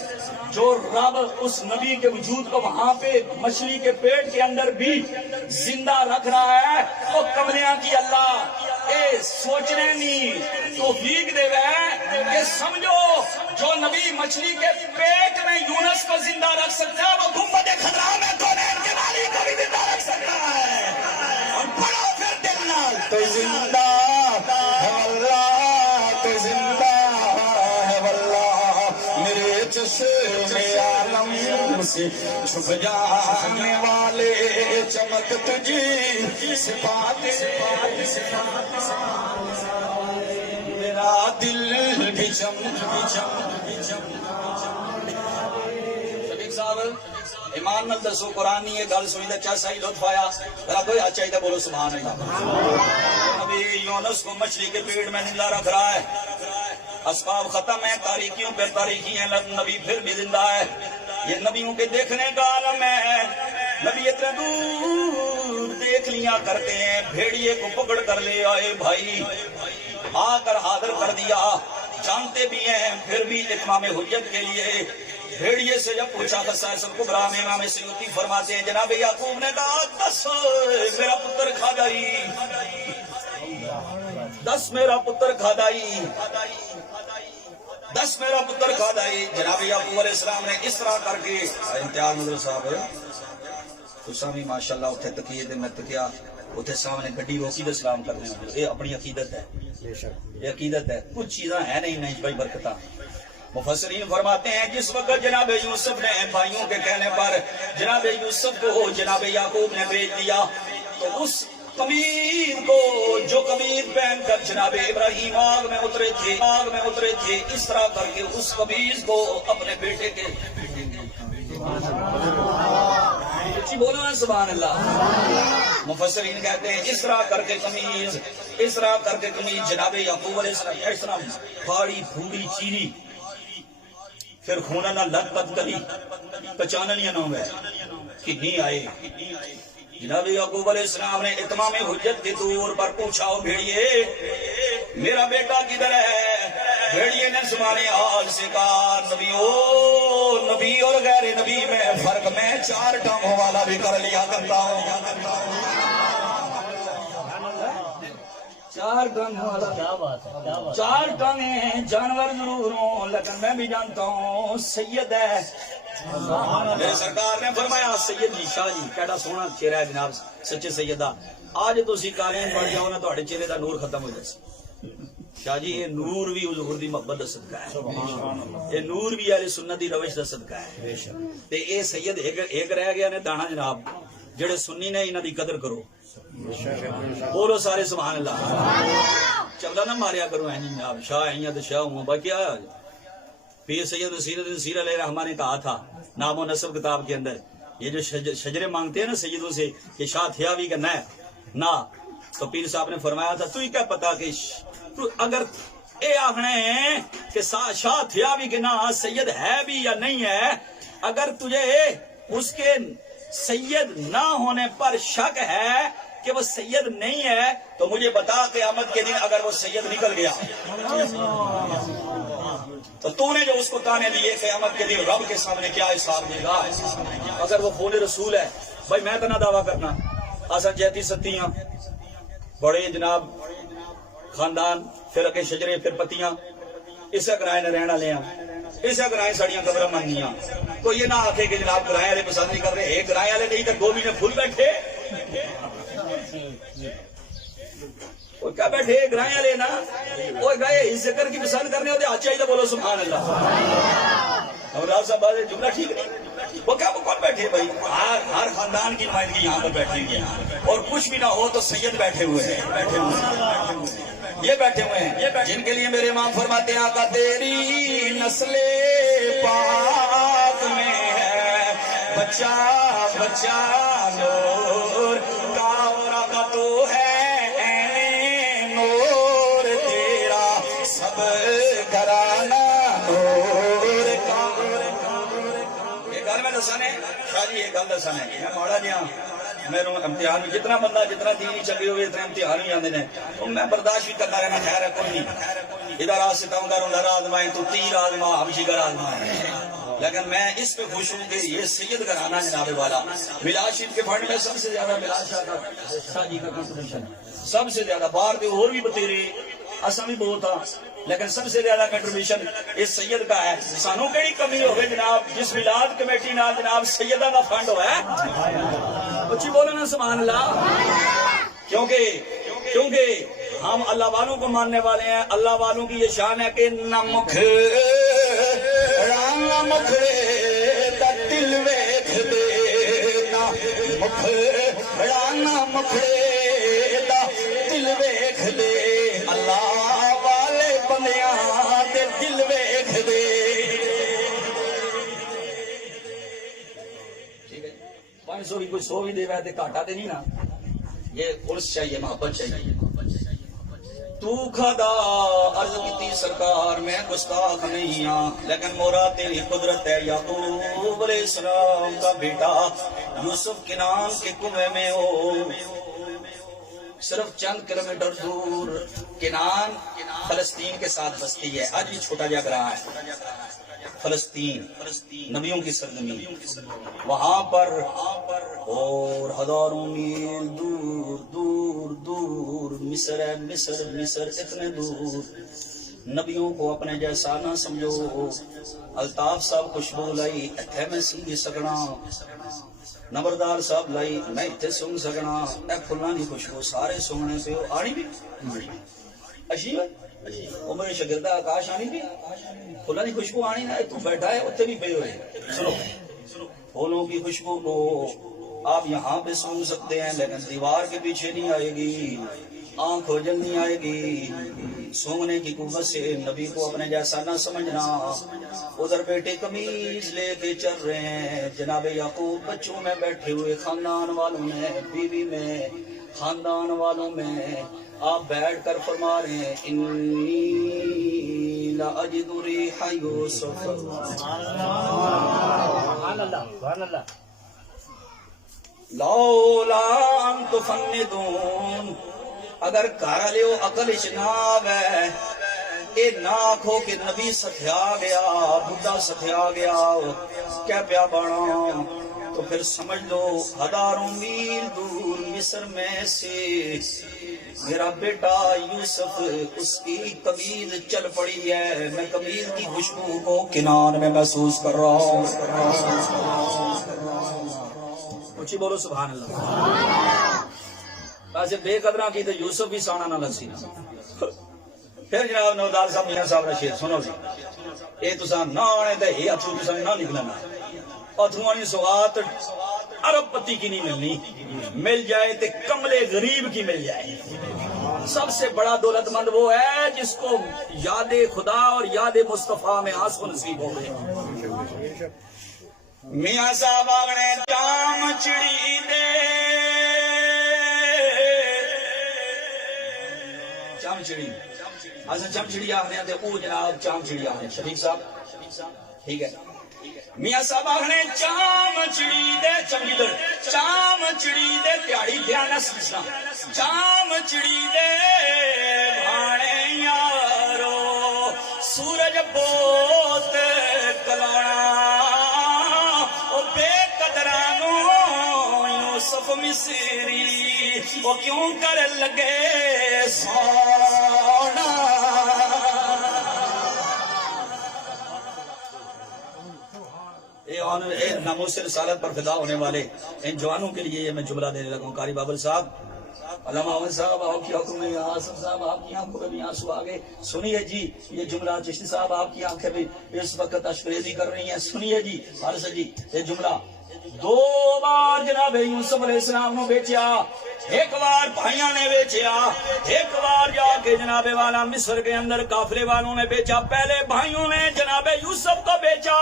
جو رب اس نبی کے وجود کو وہاں پہ مچھلی کے پیٹ کے اندر بھی زندہ رکھ رہا ہے وہ کملیاں کی اللہ اے سوچنے نہیں توفیق دے گئے کہ سمجھو جو نبی مچھلی کے پیٹ میں یونس کو زندہ رکھ سکتا ہے وہ گنبد خضرا میں کونین کے مالک کو بھی زندہ رکھ سکتا ہے اور پڑھو پھر دل نال تو زندہ ہے اللہ تو زندہ ہے واللہ میرے چشم عالم سے چھپ جانے والے چمک تجھی صفات میرا دل بھی شفیق صاحب ایمان نال دسو قرآن نہیں یہ گل سنی تے کیا صحیح لطف آیا ذرا کوئی ہاتھ چاہیے بولو سبحان اللہ نبی یونس کو مچھلی کے پیٹ میں زندہ رکھ رہا ہے اسباب ختم ہے تاریکیوں پہ تاریکی ہیں نبی پھر بھی زندہ ہے یہ نبیوں کے دیکھنے کا عالم ہے نبی اتنے دور دیکھ لیا کرتے ہیں بھیڑیے کو پکڑ کر لے آئے بھائی آ کر حاضر کر دیا جانتے بھی ہیں پھر بھی اتمام حجت کے لیے بھیڑیے سے جب پوچھا خصائص الکبریٰ میں امام سیوطی فرماتے ہیں جناب یعقوب نے کہا 10 میرا پتر کھادائی 10 میرا پتر کھادائی 10 میرا پتر کھادائی جناب یعقوب علیہ السلام نے اس طرح کر کے امتیاز نظر صاحب تو سامی ماشاءاللہ اتھے تکیے دے میں تکیا اتھے سامنے گڈی روکی دے سلام کرنے ہوئے یہ اپنی عقیدت ہے یہ عقیدت ہے کچھ چیزاں ہیں نہیں بھائی برکتہ مفسرین فرماتے ہیں جس وقت جناب یوسف نے بھائیوں کے کہنے پر جناب یوسف کو جناب یعقوب نے بھیج دیا تو اس قمیر کو جو قمیر پہن کر جناب ابراہیم آگ میں اترے تھے اس طرح کر کے اس قمیر کو اپنے بیٹے کے بولو نا سبحان اللہ مفسرین کہتے ہیں اس طرح کر کے قمیر جناب یعقوب علیہ السلام پھاڑی پھوڑی چیری پھر خونا نہ لگ پت کلی پہچانا نہیں نہ ہوئے کہ نہیں آئے جناب یعقوب علیہ السلام نے اتمام حجت کے طور پر پوچھا، او بھیڑیے میرا بیٹا کدھر ہے؟ بھیڑیے نے زبان حال سے کہا، نبی اور غیر نبی میں فرق میں 4 ٹانگوں والا بھی کر لیا کرتا ہوں۔ 4 ٹانگوں والا، کیا بات ہے، 4 ٹانگیں جانور ضرور ہوں لیکن میں بھی جانتا ہوں سید ہے۔ میرے سرکار نے فرمایا، سید جی شاہ جی کیڑا سونا چہرہ ہے جناب سچے سیدہ، آج تسی کالین بڑھ جاؤ نا تہاڈے چہرے دا نور ختم ہو جائے۔ شاہ جی یہ نور بھی حضور دی محبت دا صدقہ ہے، یہ نور بھی اہل سنت دی روش دا صدقہ ہے۔ تے اے سید ایک رہ گیا نے دانا جناب، جڑے سنی نے انہاں دی قدر کرو، بولو سارے سبحان اللہ، چلدا نہ ماریا کرو ہیں جناب، شاہ ہیں تے شاہ ہوں باقی کیا۔ پیر سید نصیر علیہ رحمہ نے کہا تھا نام و نسب کتاب کے اندر، یہ جو شجرے مانگتے ہیں نا سیدوں سے کہ شاہ تھیا بھی کرنا ہے نا، تو پیر صاحب نے فرمایا تھا تو ہی کیا پتا کہ اگر اے آخنے کہ شاہ تھیا بھی کہ نہ سید ہے بھی یا نہیں ہے، اگر تجھے اس کے سید نہ ہونے پر شک ہے کہ وہ سید نہیں ہے تو مجھے بتا قیامت کے دن اگر وہ سید نکل گیا تو نے جو اس کو تانے دیے قیامت کے دن رب کے سامنے کیا حساب دے گا؟ اگر وہ خون رسول ہے، بھائی میں تو نہ دعویٰ کرنا آسان جہتی ستیاں بڑے جناب خاندان، پھر اگے شجرے، پھر پتیاں، اسے گرائے نہ رہنا لیا، اسے گرائے ساڑیاں قبرہ منگیاں۔ تو یہ نہ آکھے کہ جناب گرائے والے پسند نہیں کر رہے، ایک گرائے والے نہیں تو گوبھی میں پھول بیٹھے، وہ کیا بیٹھے گرائے والے نا، وہ گئے ذکر کی پسند کرنے ہوتے آج چاہیے بولو سبحان اللہ۔ اور آپ صاحب بات جملہ ٹھیک نہیں، وہ کیا وہ کون بیٹھے بھائی، ہر خاندان کی نمائندگی یہاں پر بیٹھی ہوئی ہے، اور کچھ بھی نہ ہو تو سید بیٹھے ہوئے ہیں، یہ بیٹھے ہوئے ہیں جن کے لیے میرے امام فرماتے ہیں آقا تیری نسل پاک میں ہے بچہ بچہ نور کا، اور آقا تو ہے نور تیرا سب گھرانہ نور کا۔ یہ گل میں دسانے شاہ جی، یہ گل دسانے میں ماڑا جہاں میرے امتحان میں جتنا بندہ جتنا دینی چلے ہوئے اتنے امتحان ہی آتے ہیں، تو میں برداشت بھی کرنا رہنا، خیر ہے کوئی نہیں، ادھر آ ستم گر ادھر آزمائیں تو تیر آزما ہمشی گر آزمائیں، لیکن میں اس پہ خوش ہوں کہ یہ سید گھرانہ جناب والا ملاد شریف کے فنڈ میں سب سے زیادہ ملاد شاہ جی کا کنٹریبیوشن سب سے زیادہ، باہر کے اور بھی بتیرے اساں بھی بہت تھا لیکن سب سے زیادہ کنٹریبیوشن اس سید کا ہے۔ سانو کیڑی کمی ہوگی جناب جس ملاد کمیٹی نال جناب سیدہ کا فنڈ ہوا ہے، اچھی بولو نا سبحان اللہ، کیونکہ ہم اللہ والوں کو ماننے والے ہیں، اللہ والوں کی یہ شان ہے کہ نہ مکھڑے دا دل ویکھ دے، نہ مکھڑے دا دل ویکھ دے، اللہ والے بندیاں دے دل ویکھ دے۔ ٹھیک ہے، 500 بھی کوئی 100 بھی دے وے تے گھاٹا تے نہیں نا، یہ پولیس چاہیے، محبت چاہیے۔ تو کھدا عرض کیتی سرکار میں گستاخ نہیں ہاں، لیکن مورا تیری قدرت ہے، یعقوب علیہ السلام کا بیٹا یوسف کنعان کے کنویں میں ہو، صرف چند کلومیٹر دور کنعان فلسطین کے ساتھ بستی ہے، آج بھی چھوٹا جا گراں ہے فلسطین، نبیوں کی سرزمین، وہاں پر اور ہزاروں میل دور دور دور مصر ہے، مصر اتنے دور، نبیوں کو اپنے جیسا نہ سمجھو۔ الطاف صاحب خوشبو لائی اتھے میں سنگی سکنا، نبردار صاحب لائی میں اتھے سنگ سکنا، اے پھلاں دی خوشبو سارے سنگنے پہ ہو، آنی بھی اشی وہ میرے شاگردہ آکاش آنی بھی پھلاں دی خوشبو آنی نہ، تو بیٹھا ہے اتنے بھی پہ ہوئے، سنو پھولوں کی خوشبو کو آپ یہاں پہ سونگ سکتے ہیں لیکن دیوار کے پیچھے نہیں آئے گی، آنکھ کھوجل نہیں آئے گی، سونگنے کی قوت سے نبی کو اپنے جیسا نہ سمجھنا۔ ادھر بیٹے قمیض لے کے چل رہے ہیں، جناب یعقوب بچوں میں بیٹھے ہوئے، خاندان والوں میں، بیوی میں، خاندان والوں میں، آپ بیٹھ کر فرما رہے ہیں انی لاجد ریح یوسف، لولا ان تفندون، اگر گھر لیو عقل اچ نہ آوے، اے نہ آکھو کہ نبی سکھیا گیا، بڈھا سکھیا گیا، کیا پیا بنا، تو پھر سمجھ لو ہزاروں میل دور مصر میں سے میرا بیٹا یوسف، اس کی قمیض چل پڑی ہے، میں قمیض کی خوشبو کو کنان میں محسوس کر رہا ہوں۔ اچھی بولو سبحان اللہ۔ ویسے بے قدرہ کی تو یوسف بھی سانا نہ لگ سی نا۔ پھر جناب نودال صاحب میاں صاحب نے شیر سنو سی، اے تساں نہ آنے تے یہ اتھرو تساں نہ نکلنا، اتھروانی سوغات عرب پتی کی نہیں ملنی، مل جائے تے کملے غریب کی مل جائے۔ سب سے بڑا دولت مند وہ ہے جس کو یاد خدا اور یاد مصطفیٰ میں آنسو نصیب ہو گئے۔ میاں صاحب آگنے چام چڑی دے، چام چڑی اصل چم چڑی آخنے تے او جناب چام چڑی آخنے۔ شفیق صاحب ٹھیک ہے، میاں صاحب آخنے چام چڑی دے چمگیدڑ، چام چڑی دے تیاڑی دھیانہ سمجھنا، چام چڑی دے بھانے یارو سورج بوت کلانا، او بے قدرانو یوسف مصری وہ کیوں کر لگے سونا۔ ناموس رسالت پر فدا ہونے والے ان جوانوں کے لیے یہ میں جملہ دینے لگا ہوں۔ قاری بابل صاحب، علامہ احمد صاحب آپ کی حکم میں، آصف صاحب آپ کی آنکھوں میں بھی آنسو آگے، سنیے جی یہ جملہ، چشتی صاحب آپ کی آنکھیں بھی اس وقت اشکریزی کر رہی ہیں، سنیے جی فارس جی یہ جملہ۔ دو بار جناب یوسف علیہ السلام نے بیچیا، ایک بار بھائیاں نے بیچیا، ایک بار جا کے جناب والا مصر کے اندر کافرے والوں نے بیچا۔ پہلے بھائیوں نے جناب یوسف کو بیچا،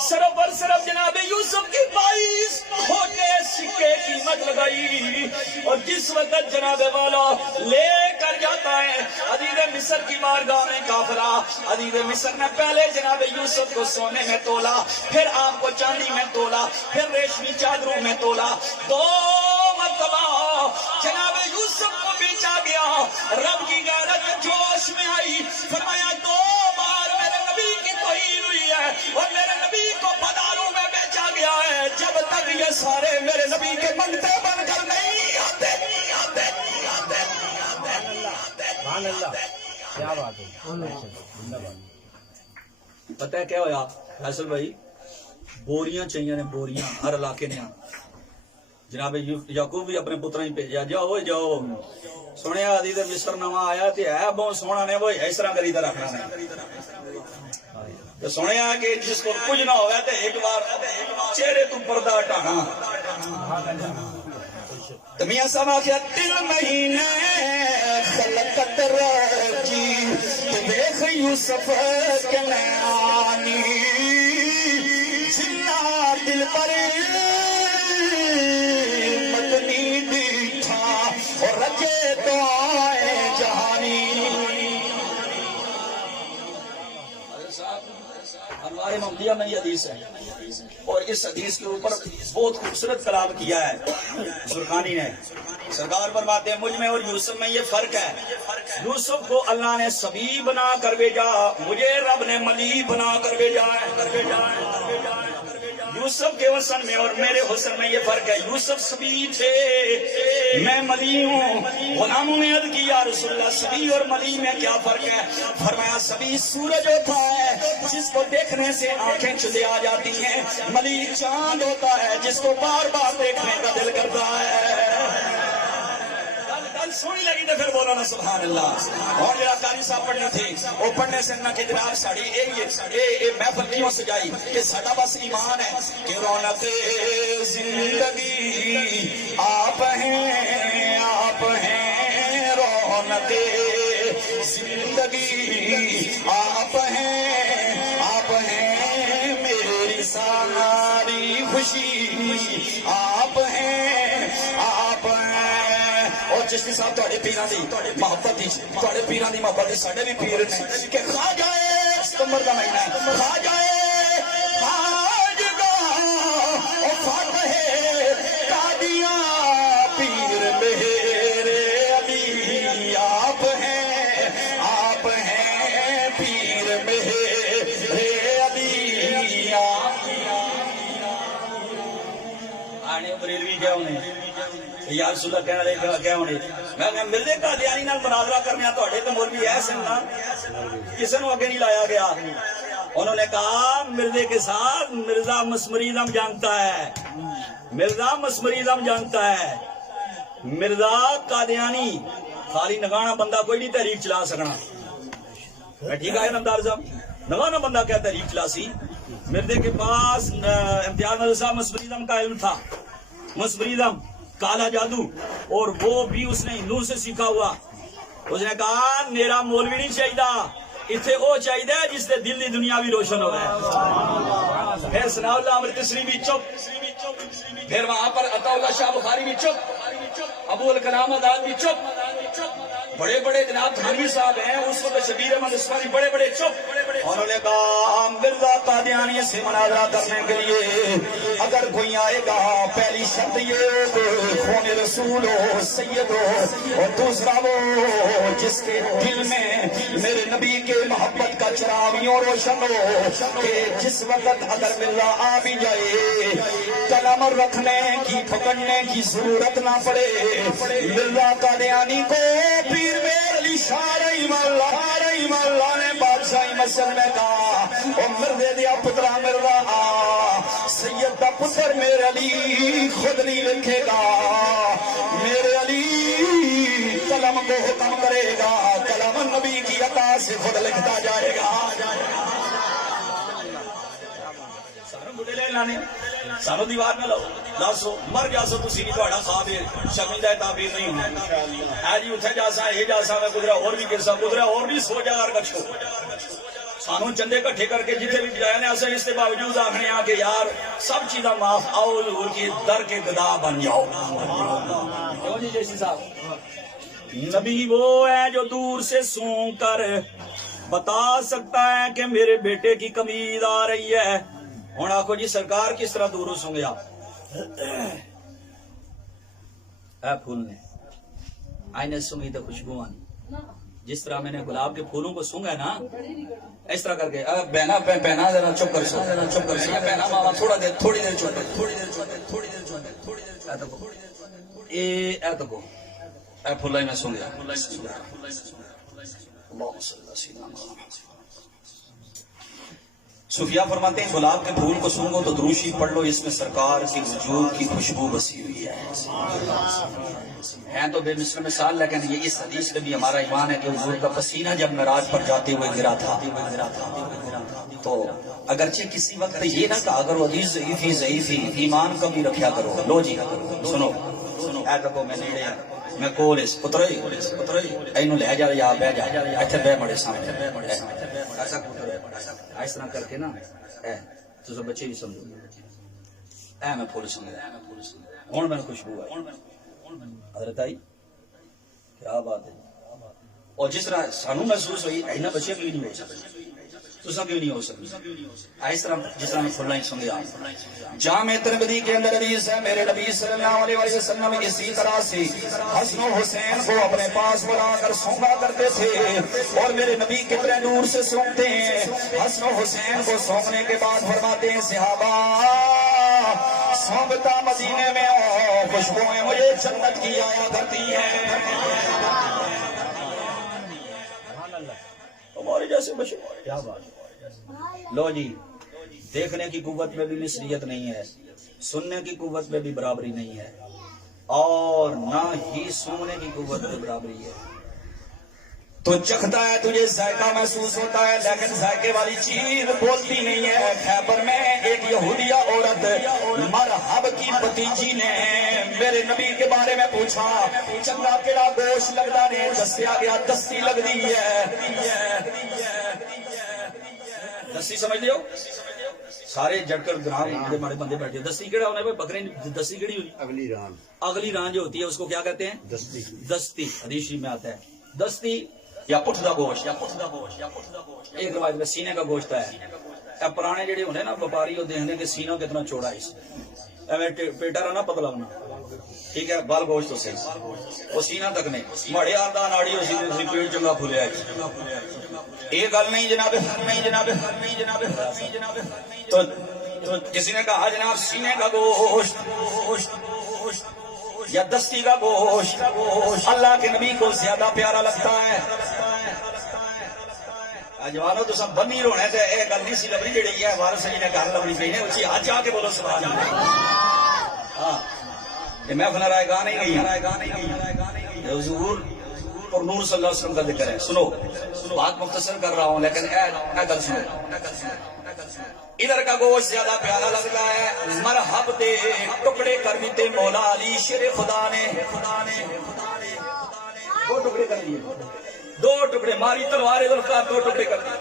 صرف اور صرف جناب یوسف کی 22 کھوٹے سکے قیمت لگائی، اور جس وقت جناب والا لے کر جاتا ہے عزیز مصر کی بارگاہ میں کافرہ، عزیز مصر نے پہلے جناب یوسف کو سونے میں تولا، پھر آپ کو چاندی میں تولا، پھر ریشمی چادروں میں تولا، 2 مرتبہ جناب یوسف کو بیچا گیا۔ رب کی غیرت جوش میں آئی، فرمایا 2 بار میرے نبی کی توہین ہوئی ہے اور میرے نبی کو بازاروں میں بیچا گیا ہے، جب تک یہ سارے میرے نبی کے منگتے بن کر نہیں آتے۔ سبحان اللہ، کیا بات ہے۔ پتہ ہے کیا ہویا فیصل بھائی، بوریاں چاہیے نے، بوریاں ہر علاقے نے۔ جناب یعقوب بھی اپنے پتروں ہی بھیجا، جاؤ جاؤ سنیا عزیز مصر نواں آیا تے ہے بہت سونا نے، وہ اس طرح کری رکھنا نے۔ تو سنیا کہ جس کو کچھ نہ ہوگا تو ایک بار چہرے تو پردہ ہٹانا۔ تو میاں صاحب آخیا 3 مہینے خلقت رجی دیکھ یوسف کے نیانی، جنا دل پر مدنی دیٹھا اور رجے دعائیں جہانی۔ ہمارے محمدیہ میں یہ حدیث ہے، اور اس حدیث کے اوپر بہت خوبصورت کلام کیا ہے زرقانی نے۔ سرکار فرماتے ہیں مجھ میں اور یوسف میں یہ فرق ہے، یوسف کو اللہ نے سبی بنا کر بھیجا، مجھے رب نے ملی بنا کر بھیجا ہے۔ یوسف کے حسن میں اور میرے حسن میں یہ فرق ہے، یوسف سبی تھے، میں ملی ہوں۔ غلاموں نے عرض کی یا رسول اللہ سبی اور ملی میں کیا فرق ہے؟ فرمایا سبی سورج ہوتا ہے جس کو دیکھنے سے آنکھیں چلے آ جاتی ہیں، ملی چاند ہوتا ہے جس کو بار بار دیکھنے کا دل کرتا ہے۔ سونی لگی تو پھر بولو نا سبحان اللہ۔ اور جڑا قاری صاحب پڑھنی تھی وہ پڑھنے سے نہ کہ جناب ساڑی اے محفل کیوں سجائی کہ ساڑا بس ایمان ہے کہ رونق زندگی آپ ہیں، آپ ہیں رونق زندگی، آپ ہیں، آپ ہیں میری ساری خوشی، آپ ہیں، آپ ہیں۔ اور چشتی صاحب تھوڑے پیران دی محبت دی، تھوڑے پیران دی محبت دی، ساڑھے بھی پیر نے کہ خواجہ ستمبر کا مہینہ ہے، خواجہ خواجگاہ او فاتح آنے بریلوی کیا انہیں یا رسول اللہ کہنا لے کیا انہیں میں مردے قادیانی نال مناظرہ کرنے توڑے تو مولوی ایسے نا کسی نے آگے نہیں لایا گیا. انہوں نے کہا مردے کے ساتھ مرزا مسمریزم جانتا ہے, مرزا مسمریزم جانتا ہے. مرزا قادیانی خالی نگانا بندہ کوئی نہیں تحریک چلا سکنا. ٹھیک ہے نمدار صاحب, نگانا بندہ کیا تحریک چلا سی. مردے کے پاس امتیاز نظر صاحب مسمریزم کا علم تھا, مسمریزم کالا جادو, اور وہ بھی اس نے ہندو سے سیکھا ہوا. اس نے کہا میرا مولوی نہیں چاہیے, اتنے وہ چاہیے جس سے دل دی دنیا بھی روشن ہو گئے. پھر ثناء اللہ امر تسری بھی چپ, پھر وہاں پر عطا اللہ شاہ بخاری بھی چپ, ابو الکلام آزاد بھی چپ, بڑے بڑے جناب تھانوی صاحب ہیں اس وقت شبیر احمد اسماعیلی بڑے بڑے چپ. انہوں نے کہا مرزا قادیانی سے مناظرہ کرنے کے لیے اگر کوئی آئے گا پہلی شرط یہ کہ خون رسول ہو, سید ہو, اور دوسرا وہ جس کے دل میں میرے نبی کے محبت کا چراغ یوں روشن ہو کہ جس وقت اگر مرزا آ بھی جائے قلم رکھنے کی پکڑنے کی ضرورت نہ پڑے. مرزا قادیانی کو پیر میر علی شاہ رحمہ اللہ نے بادشاہی مسجد میں کہا او مردے دیا پترا مرزا آ, سید دا پتر میرے علی خود نہیں لکھے گا, میرے علی قلم کو حکم کرے گا, قلم نبی کی عطا سے خود لکھتا جائے گا. سانو دیوار نہ لو دسو مر جاسو تسی نہیں تہاڈا خواب ہے شرمندہ تعبیر نہیں ہونا ہے جی اتھے جاسا یہ جاسا میں گزرا اور بھی گرسا گزرا اور بھی سو جا کر کچھو سانو چندے کٹھے کر کے جتنے بھی جائے نے اسے اس کے باوجود آخنے آ کہ یار سب چیزاں معاف آؤ حضور کی در کے گدا بن جاؤ. کیوں جی جیسی صاحب نبی وہ ہے جو دور سے سونگ کر بتا سکتا ہے کہ میرے بیٹے کی قمیض آ رہی ہے. ہوں آخو جی سرکار کس طرح دوروں سونگیا اے پھول نے آئینے سونگی تو خوشبو آنی, جس طرح میں نے گلاب کے پھولوں کو سونگا نا اس طرح کر کے بہنا بہنا ذرا چپ کر سو, چپ کر سو بہنا ماما تھوڑا دیر تھوڑی دیر چپ کر, تھوڑی دیر چپ کر, تھوڑی دیر چپ کر, تھوڑی دیر چپ کر, اے تکو اے پھولا ہی میں سونگیا. اللہم صلی اللہ سیدنا محمد. صوفیاء فرماتے ہیں گلاب کے پھول کو سونگو تو دروشی پڑھ لو, اس میں سرکار کی وجود کی خوشبو بسی ہوئی ہے. ہیں تو بے مثل مثال, لیکن یہ اس حدیث میں بھی ہمارا ایمان ہے کہ حضور کا پسینہ جب معراج پر جاتے ہوئے گرا تھا تو اگرچہ کسی وقت یہ نہ کہا اگر وہ حدیث ضعیفی ایمان کا بھی رکھیا کرو. لو جی سنو اے تکو میں نیڑے میں کول اس پترے اینو لے جا یا بہ جا ایتھے بہ بڑے سامنے ایسا اس طرح کر کے نا تو سب بچے بھی سمجھو اے میں پھول سمجھا ہوں میں خوشبو ہے حضرت آئی کیا بات ہے. اور جس طرح سانو محسوس ہوئی اینا بچے بھی نہیں ہو سکتے تو سب کیوں نہیں ہو سکتے اس طرح جس طرح میں پھلنا ہی سنگیا. جامع ترمذی کے اندر حدیث ہے میرے نبی صلی اللہ علیہ وسلم اسی طرح سے حسن و حسین کو اپنے پاس بلا کر سونگا کرتے تھے, اور میرے نبی کتنے دور سے سونگتے ہیں. حسن و حسین کو سونگنے کے بعد فرماتے ہیں صحابہ سونگتا مدینے میں ہو, خوشبوئیں مجھے جنت کی آیا کرتی ہیں. ہمارے جیسے بچے کیا بات. لو جی دیکھنے کی قوت میں بھی مصریت نہیں ہے, سننے کی قوت میں بھی برابری نہیں ہے, اور نہ ہی سونگنے کی قوت میں برابری ہے. تو چکھتا ہے تجھے ذائقہ محسوس ہوتا ہے لیکن ذائقے والی چیز بولتی نہیں ہے. خیبر میں ایک یہودیہ عورت مرحب کی بھتیجی نے میرے نبی کے بارے میں پوچھا چنگا کیڑا گوشت لگتا نے, دسیا گیا دستی لگ دی ہے. دستی سمجھ لیو سارے جڑ کر گرام مارے بندے بیٹھے. دستی کیڑا ہونا ہے بکرے دستی کیڑی ہوئی اگلی ران جو ہوتی ہے اس کو کیا کہتے ہیں دستی. دستی حدیث میں آتا ہے دستی یا پٹھ دا گوشت, ایک روایت میں سینے کا گوشت ہے. پرانے جڑے ہونے نا وپاری وہ دیکھنے کے سینہ کتنا چوڑا ہے, پیٹا رہنا پتہ لگنا ٹھیک ہے, بال گوشت تو صحیح وہ سینہ تک نے ماڑے آدھا ناڑی ہو سی پیٹ چنگا کھلیا ہے. یہ گل نہیں جناب, نہیں جناب, نہیں جناب. تو تو کسی نے کہا جناب سینے کا گوشت یا دستی کا گوشت اللہ کے نبی کو زیادہ پیارا لگتا ہے. جوانو تو سب بمی رونے تھے ایک گل نہیں سی لبنی جڑی ہے وارث جی نے گھر لبنی پئی نے اچھی ہاتھ آ کے بولو سبحان اللہ. ہاں یہ محفل رائے گا نہیں گئی حضور اور نور صلی اللہ علیہ وسلم کا ذکر ہے. سنو بات مختصر کر رہا ہوں لیکن اے گل سنو. ادھر کا گوشت زیادہ پیارا لگتا ہے. مرحب دے ٹکڑے کر دیتے مولا علی شیر خدا نے. دو ٹکڑے کر دیے, دو ٹکڑے ماری تلوار ذوالفقار دو ٹکڑے کر دیے.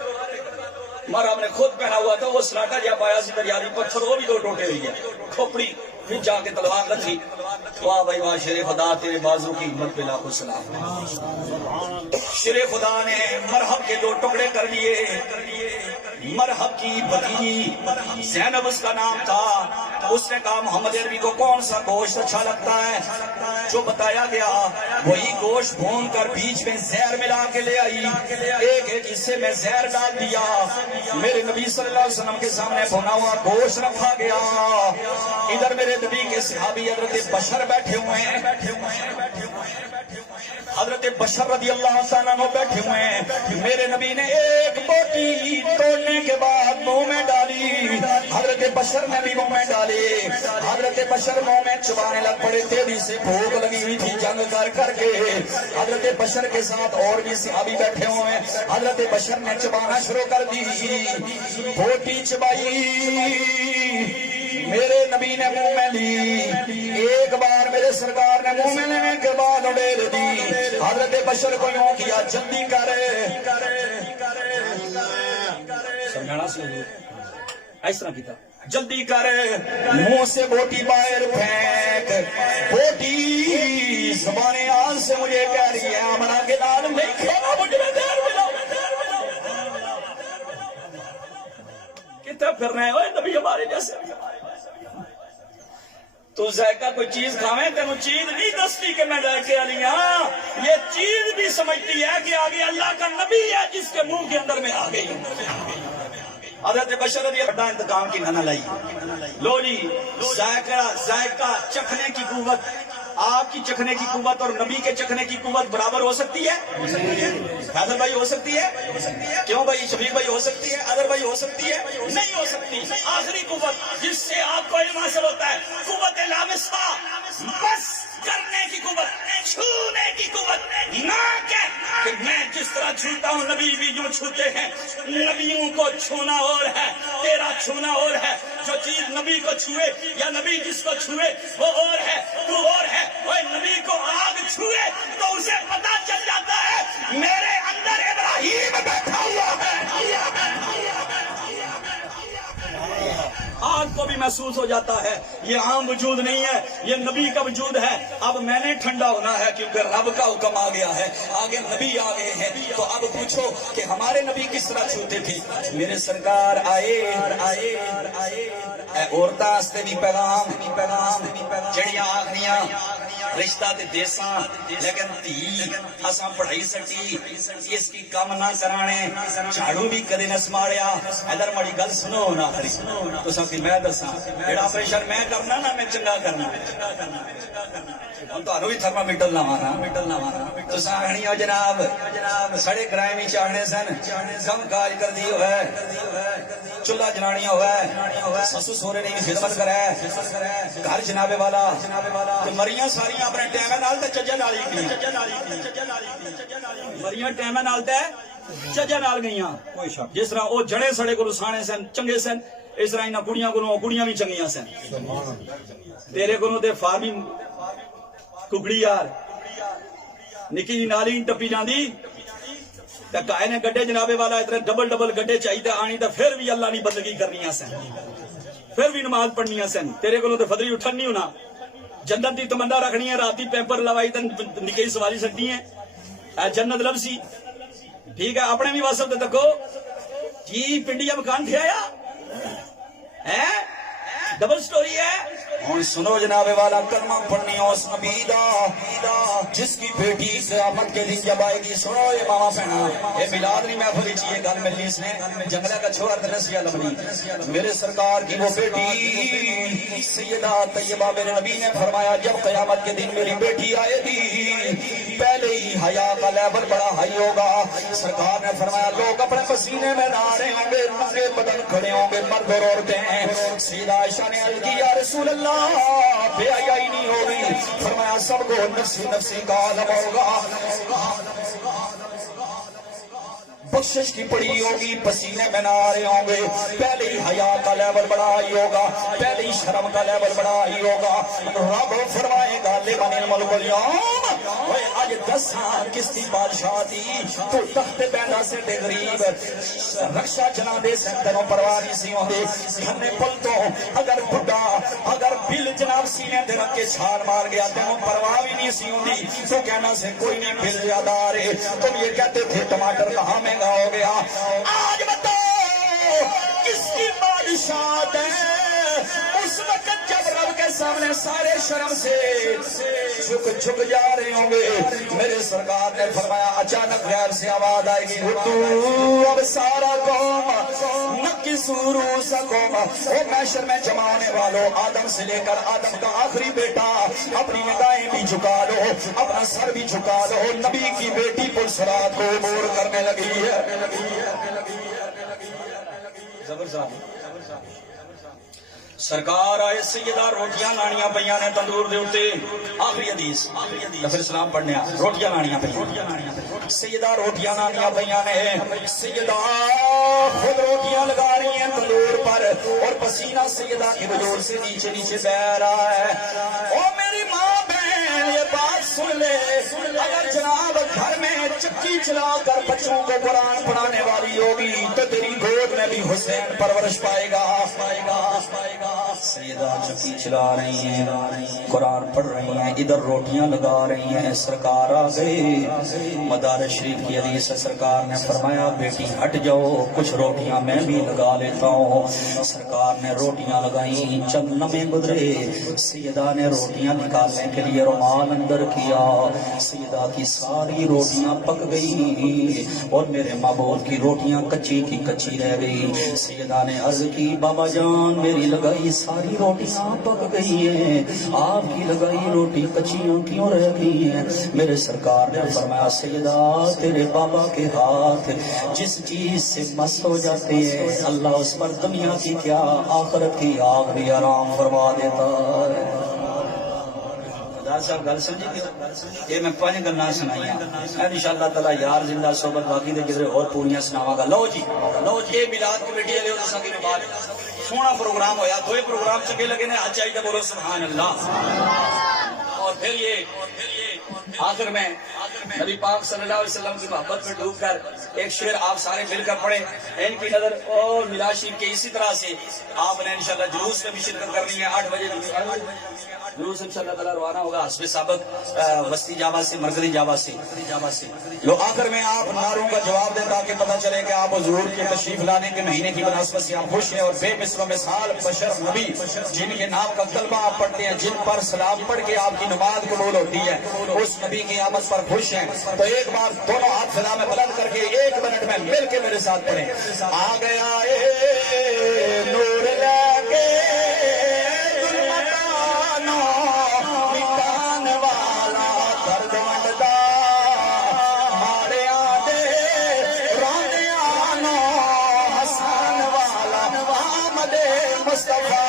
مرحب نے خود پہنا ہوا تھا وہ سلاٹا جا پایا سی دریائی پتھر وہ بھی دو ٹوٹے ہوئی ہے. کھوپڑی پھر جا کے تلوار لگی. واہ بھائی واہ شیر خدا تیرے بازو کی ہمت پہ لاکھوں سلام. شیر خدا نے مرحب کے دو ٹکڑے کر دیے. مرحب کی بھتیجی زینب اس کا نام تھا. اس نے کہا محمد عربی کو کون سا گوشت اچھا لگتا ہے؟ جو بتایا گیا وہی گوشت بھون کر بیچ میں زہر ملا کے لے آئی. ایک ایک حصے میں زہر ڈال دیا. میرے نبی صلی اللہ علیہ وسلم کے سامنے بھونا ہوا گوشت رکھا گیا. ادھر میرے نبی کے صحابی حضرت بشر بیٹھے ہوئے ہیں. حضرت بشر رضی اللہ تعالیٰ عنہ بیٹھے ہوئے ہیں. میرے نبی نے ایک بوٹی توڑنے کے بعد منہ میں ڈالی. حضرت بشر نے بھی منہ میں ڈالی. حضرت بشر منہ میں چبانے لگ پڑے. تیزی سے بھوک لگی ہوئی تھی جنگ کر کے. حضرت بشر کے ساتھ اور بھی صحابی بیٹھے ہوئے ہیں. حضرت بشر نے چبانا شروع کر دی. بوٹی چبائی میرے نبی نے منہ میں لی. ایک بار میرے سرکار نے منہ میں لینے کے بعد اڑیل دی. حضرت بشر کو یوں کیا جلدی کرے سمجھانا سنو اس طرح کیتا جلدی کر منہ سے بوٹی باہر پھینک. بوٹی زبان آج سے مجھے کہہ رہی ہے آمنہ کے لال نہیں کھانا مجھے دیر ملا. کتنا پھر رہے ہوئے نبی ہمارے جیسے. تو ذائقہ کوئی چیز کھاویں تینو چیز نہیں دستی کہ میں ذائقے والی ہاں. یہ چیز بھی سمجھتی ہے کہ آگے اللہ کا نبی ہے جس کے منہ کے اندر میں آ گئی. حضرت بشر رضی اللہ بڑا انتقام کی نہ لائی. لو جی ذائقہ چکھنے کی قوت آپ کی چکھنے کی قوت اور نبی کے چکھنے کی قوت برابر ہو سکتی ہے؟ حضرت بھائی ہو سکتی ہے؟ کیوں بھائی شفیق بھائی ہو سکتی ہے؟ اظہر بھائی ہو سکتی ہے؟ نہیں ہو سکتی. آخری قوت جس سے آپ کو علم حاصل ہوتا ہے قوت لامسہ, بس کرنے کی قوت, چھونے کی قوت. نہ کہ میں جس طرح چھوتا ہوں نبی بھی جو چھوتے ہیں. نبیوں کو چھونا اور ہے, تیرا چھونا اور ہے. جو چیز نبی کو چھوئے یا نبی جس کو چھوئے وہ اور ہے, تو اور ہے. وہ نبی کو آگ چھوئے تو اسے پتا چل جاتا ہے میرے اندر ابراہیم بیٹھا ہوا ہے. آگ کو بھی محسوس ہو جاتا ہے. یہ عام وجود نہیں ہے, یہ نبی کا وجود ہے. اب میں نے ٹھنڈا ہونا ہے کیونکہ رب کا حکم آ گیا ہے, آگے نبی آ گئے ہیں. تو اب پوچھو کہ ہمارے نبی کس طرح چھوتے تھے. میرے سرکار آئے عورتاں واسطے بھی پیغام جڑیاں آخریاں رشتہ تے دیساں لیکن تھی اساں پڑھائی سٹی اس کی کام نہ کرانے. جھاڑو بھی کدے نہ سماڑیا. ادھر مڑی گل سنو نا آخری تو سب کی میں دساں جڑا آپریشن میں کرنا نا میں چنگا کرنا. ہم تو بھی تھرما میٹر لاوانا تو ساہنی ہو جناب سڑے کرائے بھی چاہنے سن کم کاج کر دی ہوئے چولہا جنانی ہوئے سسو سورے نے بھی خدمت کرے گھر جنابے والا مریاں ساریاں اپنے ٹائم نال تے چجا نال ہی مریاں ٹائم نال تے چجا نال گئیاں. جس طرح وہ جڑے سڑے کو سانے سن چنگے سن اس طرح انہاں کڑیاں بھی چنگیاں سن. تیرے کو تے فارمی ککڑی یار نکی جی نالی ٹپی جاندی تے کائے نے گڈے جنابے والا اتنے ڈبل گڈے چاہیے آنی تے پھر بھی اللہ نہیں بندگی کرنی سن, پھر بھی نماز پڑھنی سن. تیرے کو تے فدری اٹھن نہیں ہونا. جنت دی تمنا رکھنی ہے, رات دی پیپر لوائی تے نکی سواری سکتی ہے جنت لب سی. ٹھیک ہے اپنے بھی واسط تے تکو جی پنڈیا مکان تھے آیا ہے ڈبل سٹوری ہے ہوں سنو جناب والا کلمہ پڑھنی اس نبی دا جس کی بیٹی قیامت کے دن جب آئے گی. سنو یہ ماما بہنا یہ میلاد نہیں محفل چاہیے گل ملنی اس نے جنگلہ کا چھوڑا نسیہ لبنی میرے سرکار کی وہ بیٹی سیدہ طیبہ میرے نبی نے فرمایا جب قیامت کے دن میری بیٹی آئے گی پہلے ہی حیا کا لیول بڑا ہائی ہوگا. سرکار نے فرمایا لوگ اپنے پسینے میں نہ رہے ہوں گے ننگے بدن کھڑے ہوں گے مرد اور عورتیں. سیدہ عائشہ نے عرض کی یا رسول اللہ بے حیائی نہیں ہوگی. فرمایا سب کو نفسی نفسی کا عالم ہوگا. بخشش کی پڑی ہوگی پسینے میں نہ آ رہے ہوں گے پہلے ہی حیا کا لیول بڑا ہی ہوگا پہلے ہی شرم کا لیول بڑا ہی ہوگا. رب فرمائے گا لمن الملک اليوم اوے اج 10 کس دی بادشاہ دی تو تخت بیٹھا سے تے غریب رکشا چلا دے سنتوں پرواہ نہیں سی ہوندے کھنے پل تو اگر بڈھا اگر بل جناب سینے تے رکھ کے چھال مار گیا تینوں پرواہ بھی نہیں سی ہوندی تو کہنا سے کوئی نہیں بل زیادہ آ رہے. تم یہ کہتے تھے ٹماٹر کہاں مہنگا ہو گیا. آج بتاؤ کس کی بادشاہت ہے اس وقت جب رب کے سامنے سارے شرم سے جھک جا رہے ہوں گے. میرے سرکار نے فرمایا اچانک غیر سے آواز آئے گی اردو اب سارا قوم نکسوا رؤوسکم او محشر میں جمع ہونے والوں آدم سے لے کر آدم کا آخری بیٹا اپنی نگاہیں بھی جھکا لو اپنا سر بھی جھکا لو. نبی کی بیٹی پل صراط کو عبور کرنے لگی ہے. سرکار آئے سیدہ روٹیاں لانیاں پیاں نے تندور دے اوتے آخری حدیث پھر سلام پڑھنے روٹیاں لانیاں پیاں سیدہ روٹیاں لانیاں پیاں نے سیدہ خود روٹیاں لگا رہی ہیں تندور پر اور پسینہ سیدہ کی وجود سے نیچے نیچے بہ رہا ہے. او میری ماں بہن یہ بات سن لے اگر جناب گھر میں چکی چلا کر بچوں کو قرآن پڑھانے والی ہوگی تو تیری گود میں بھی حسین پرورش پائے گا. سیدہ چکی چلا رہی ہیں قرآن پڑھ رہی ہیں ادھر روٹیاں لگا رہی ہیں. سرکار آ گئے مدارس شریف کی حدیث ہے سرکار نے فرمایا بیٹی ہٹ جاؤ کچھ روٹیاں میں بھی لگا لیتا ہوں. سرکار نے روٹیاں لگائی چند لمحے گزرے سیدہ نے روٹیاں نکالنے کے لیے رومال اندر کیا. سیدہ کی ساری روٹیاں پک گئی اور میرے معبود کی روٹیاں کچی کی کچی رہ گئی. سیدہ نے عرض کی بابا جان میری لگائی ساری روٹیاں پک گئی ہیں آپ کی لگائی روٹی کچیاں کیوں رہ گئی ہیں. میرے سرکار نے فرمایا سیدہ تیرے بابا کے ہاتھ جس چیز سے مست ہو جاتے ہیں اللہ اس پر دنیا کی کیا آخرت کی آگ بھی آرام فرما دیتا ہے. صاحب گل سمجھی یہ میں 5 گلاں سنائی انشاءاللہ تعالی یار زندہ صحبت باقی دے کدھر اور پوریاں سناواں گا. لو جی یہ میلاد کمیٹی والے ہو تساں کی بعد سونا پروگرام ہویا 2 پروگرام چنگے لگے نے اچھا ہی بولو سبحان اللہ. اور پھر یہ آخر میں نبی پاک صلی اللہ علیہ وسلم کی محبت میں ڈوب کر ایک شعر آپ سارے مل کر پڑھیں. ان کی نظر اور میلاد شریف کے اسی طرح سے آپ نے انشاءاللہ جلوس میں بھی شرکت کرنی ہے. 8 بجے جلوس انشاءاللہ تعالی روانہ ہوگا حسب سابق وسطی جاوا سے مرکزی جاوا سے. لو آخر میں آپ نعروں کا جواب دیں تاکہ پتہ چلے کہ آپ حضور کے تشریف لانے کے مہینے کی بنسبت سے آپ خوش ہیں اور بے مثل و مثال بشر نبی جن کے نام کا کلمہ آپ پڑھتے ہیں جن پر سلام پڑھ کے آپ کی نماز قبول ہوتی ہے اس نبی کی آمد پر خوش ہیں. تو ایک بار دونوں ہاتھ فضا میں بلند کر کے 1 منٹ میں مل کے میرے ساتھ پڑھیں. آ گیا نور لے کے مصطفیٰ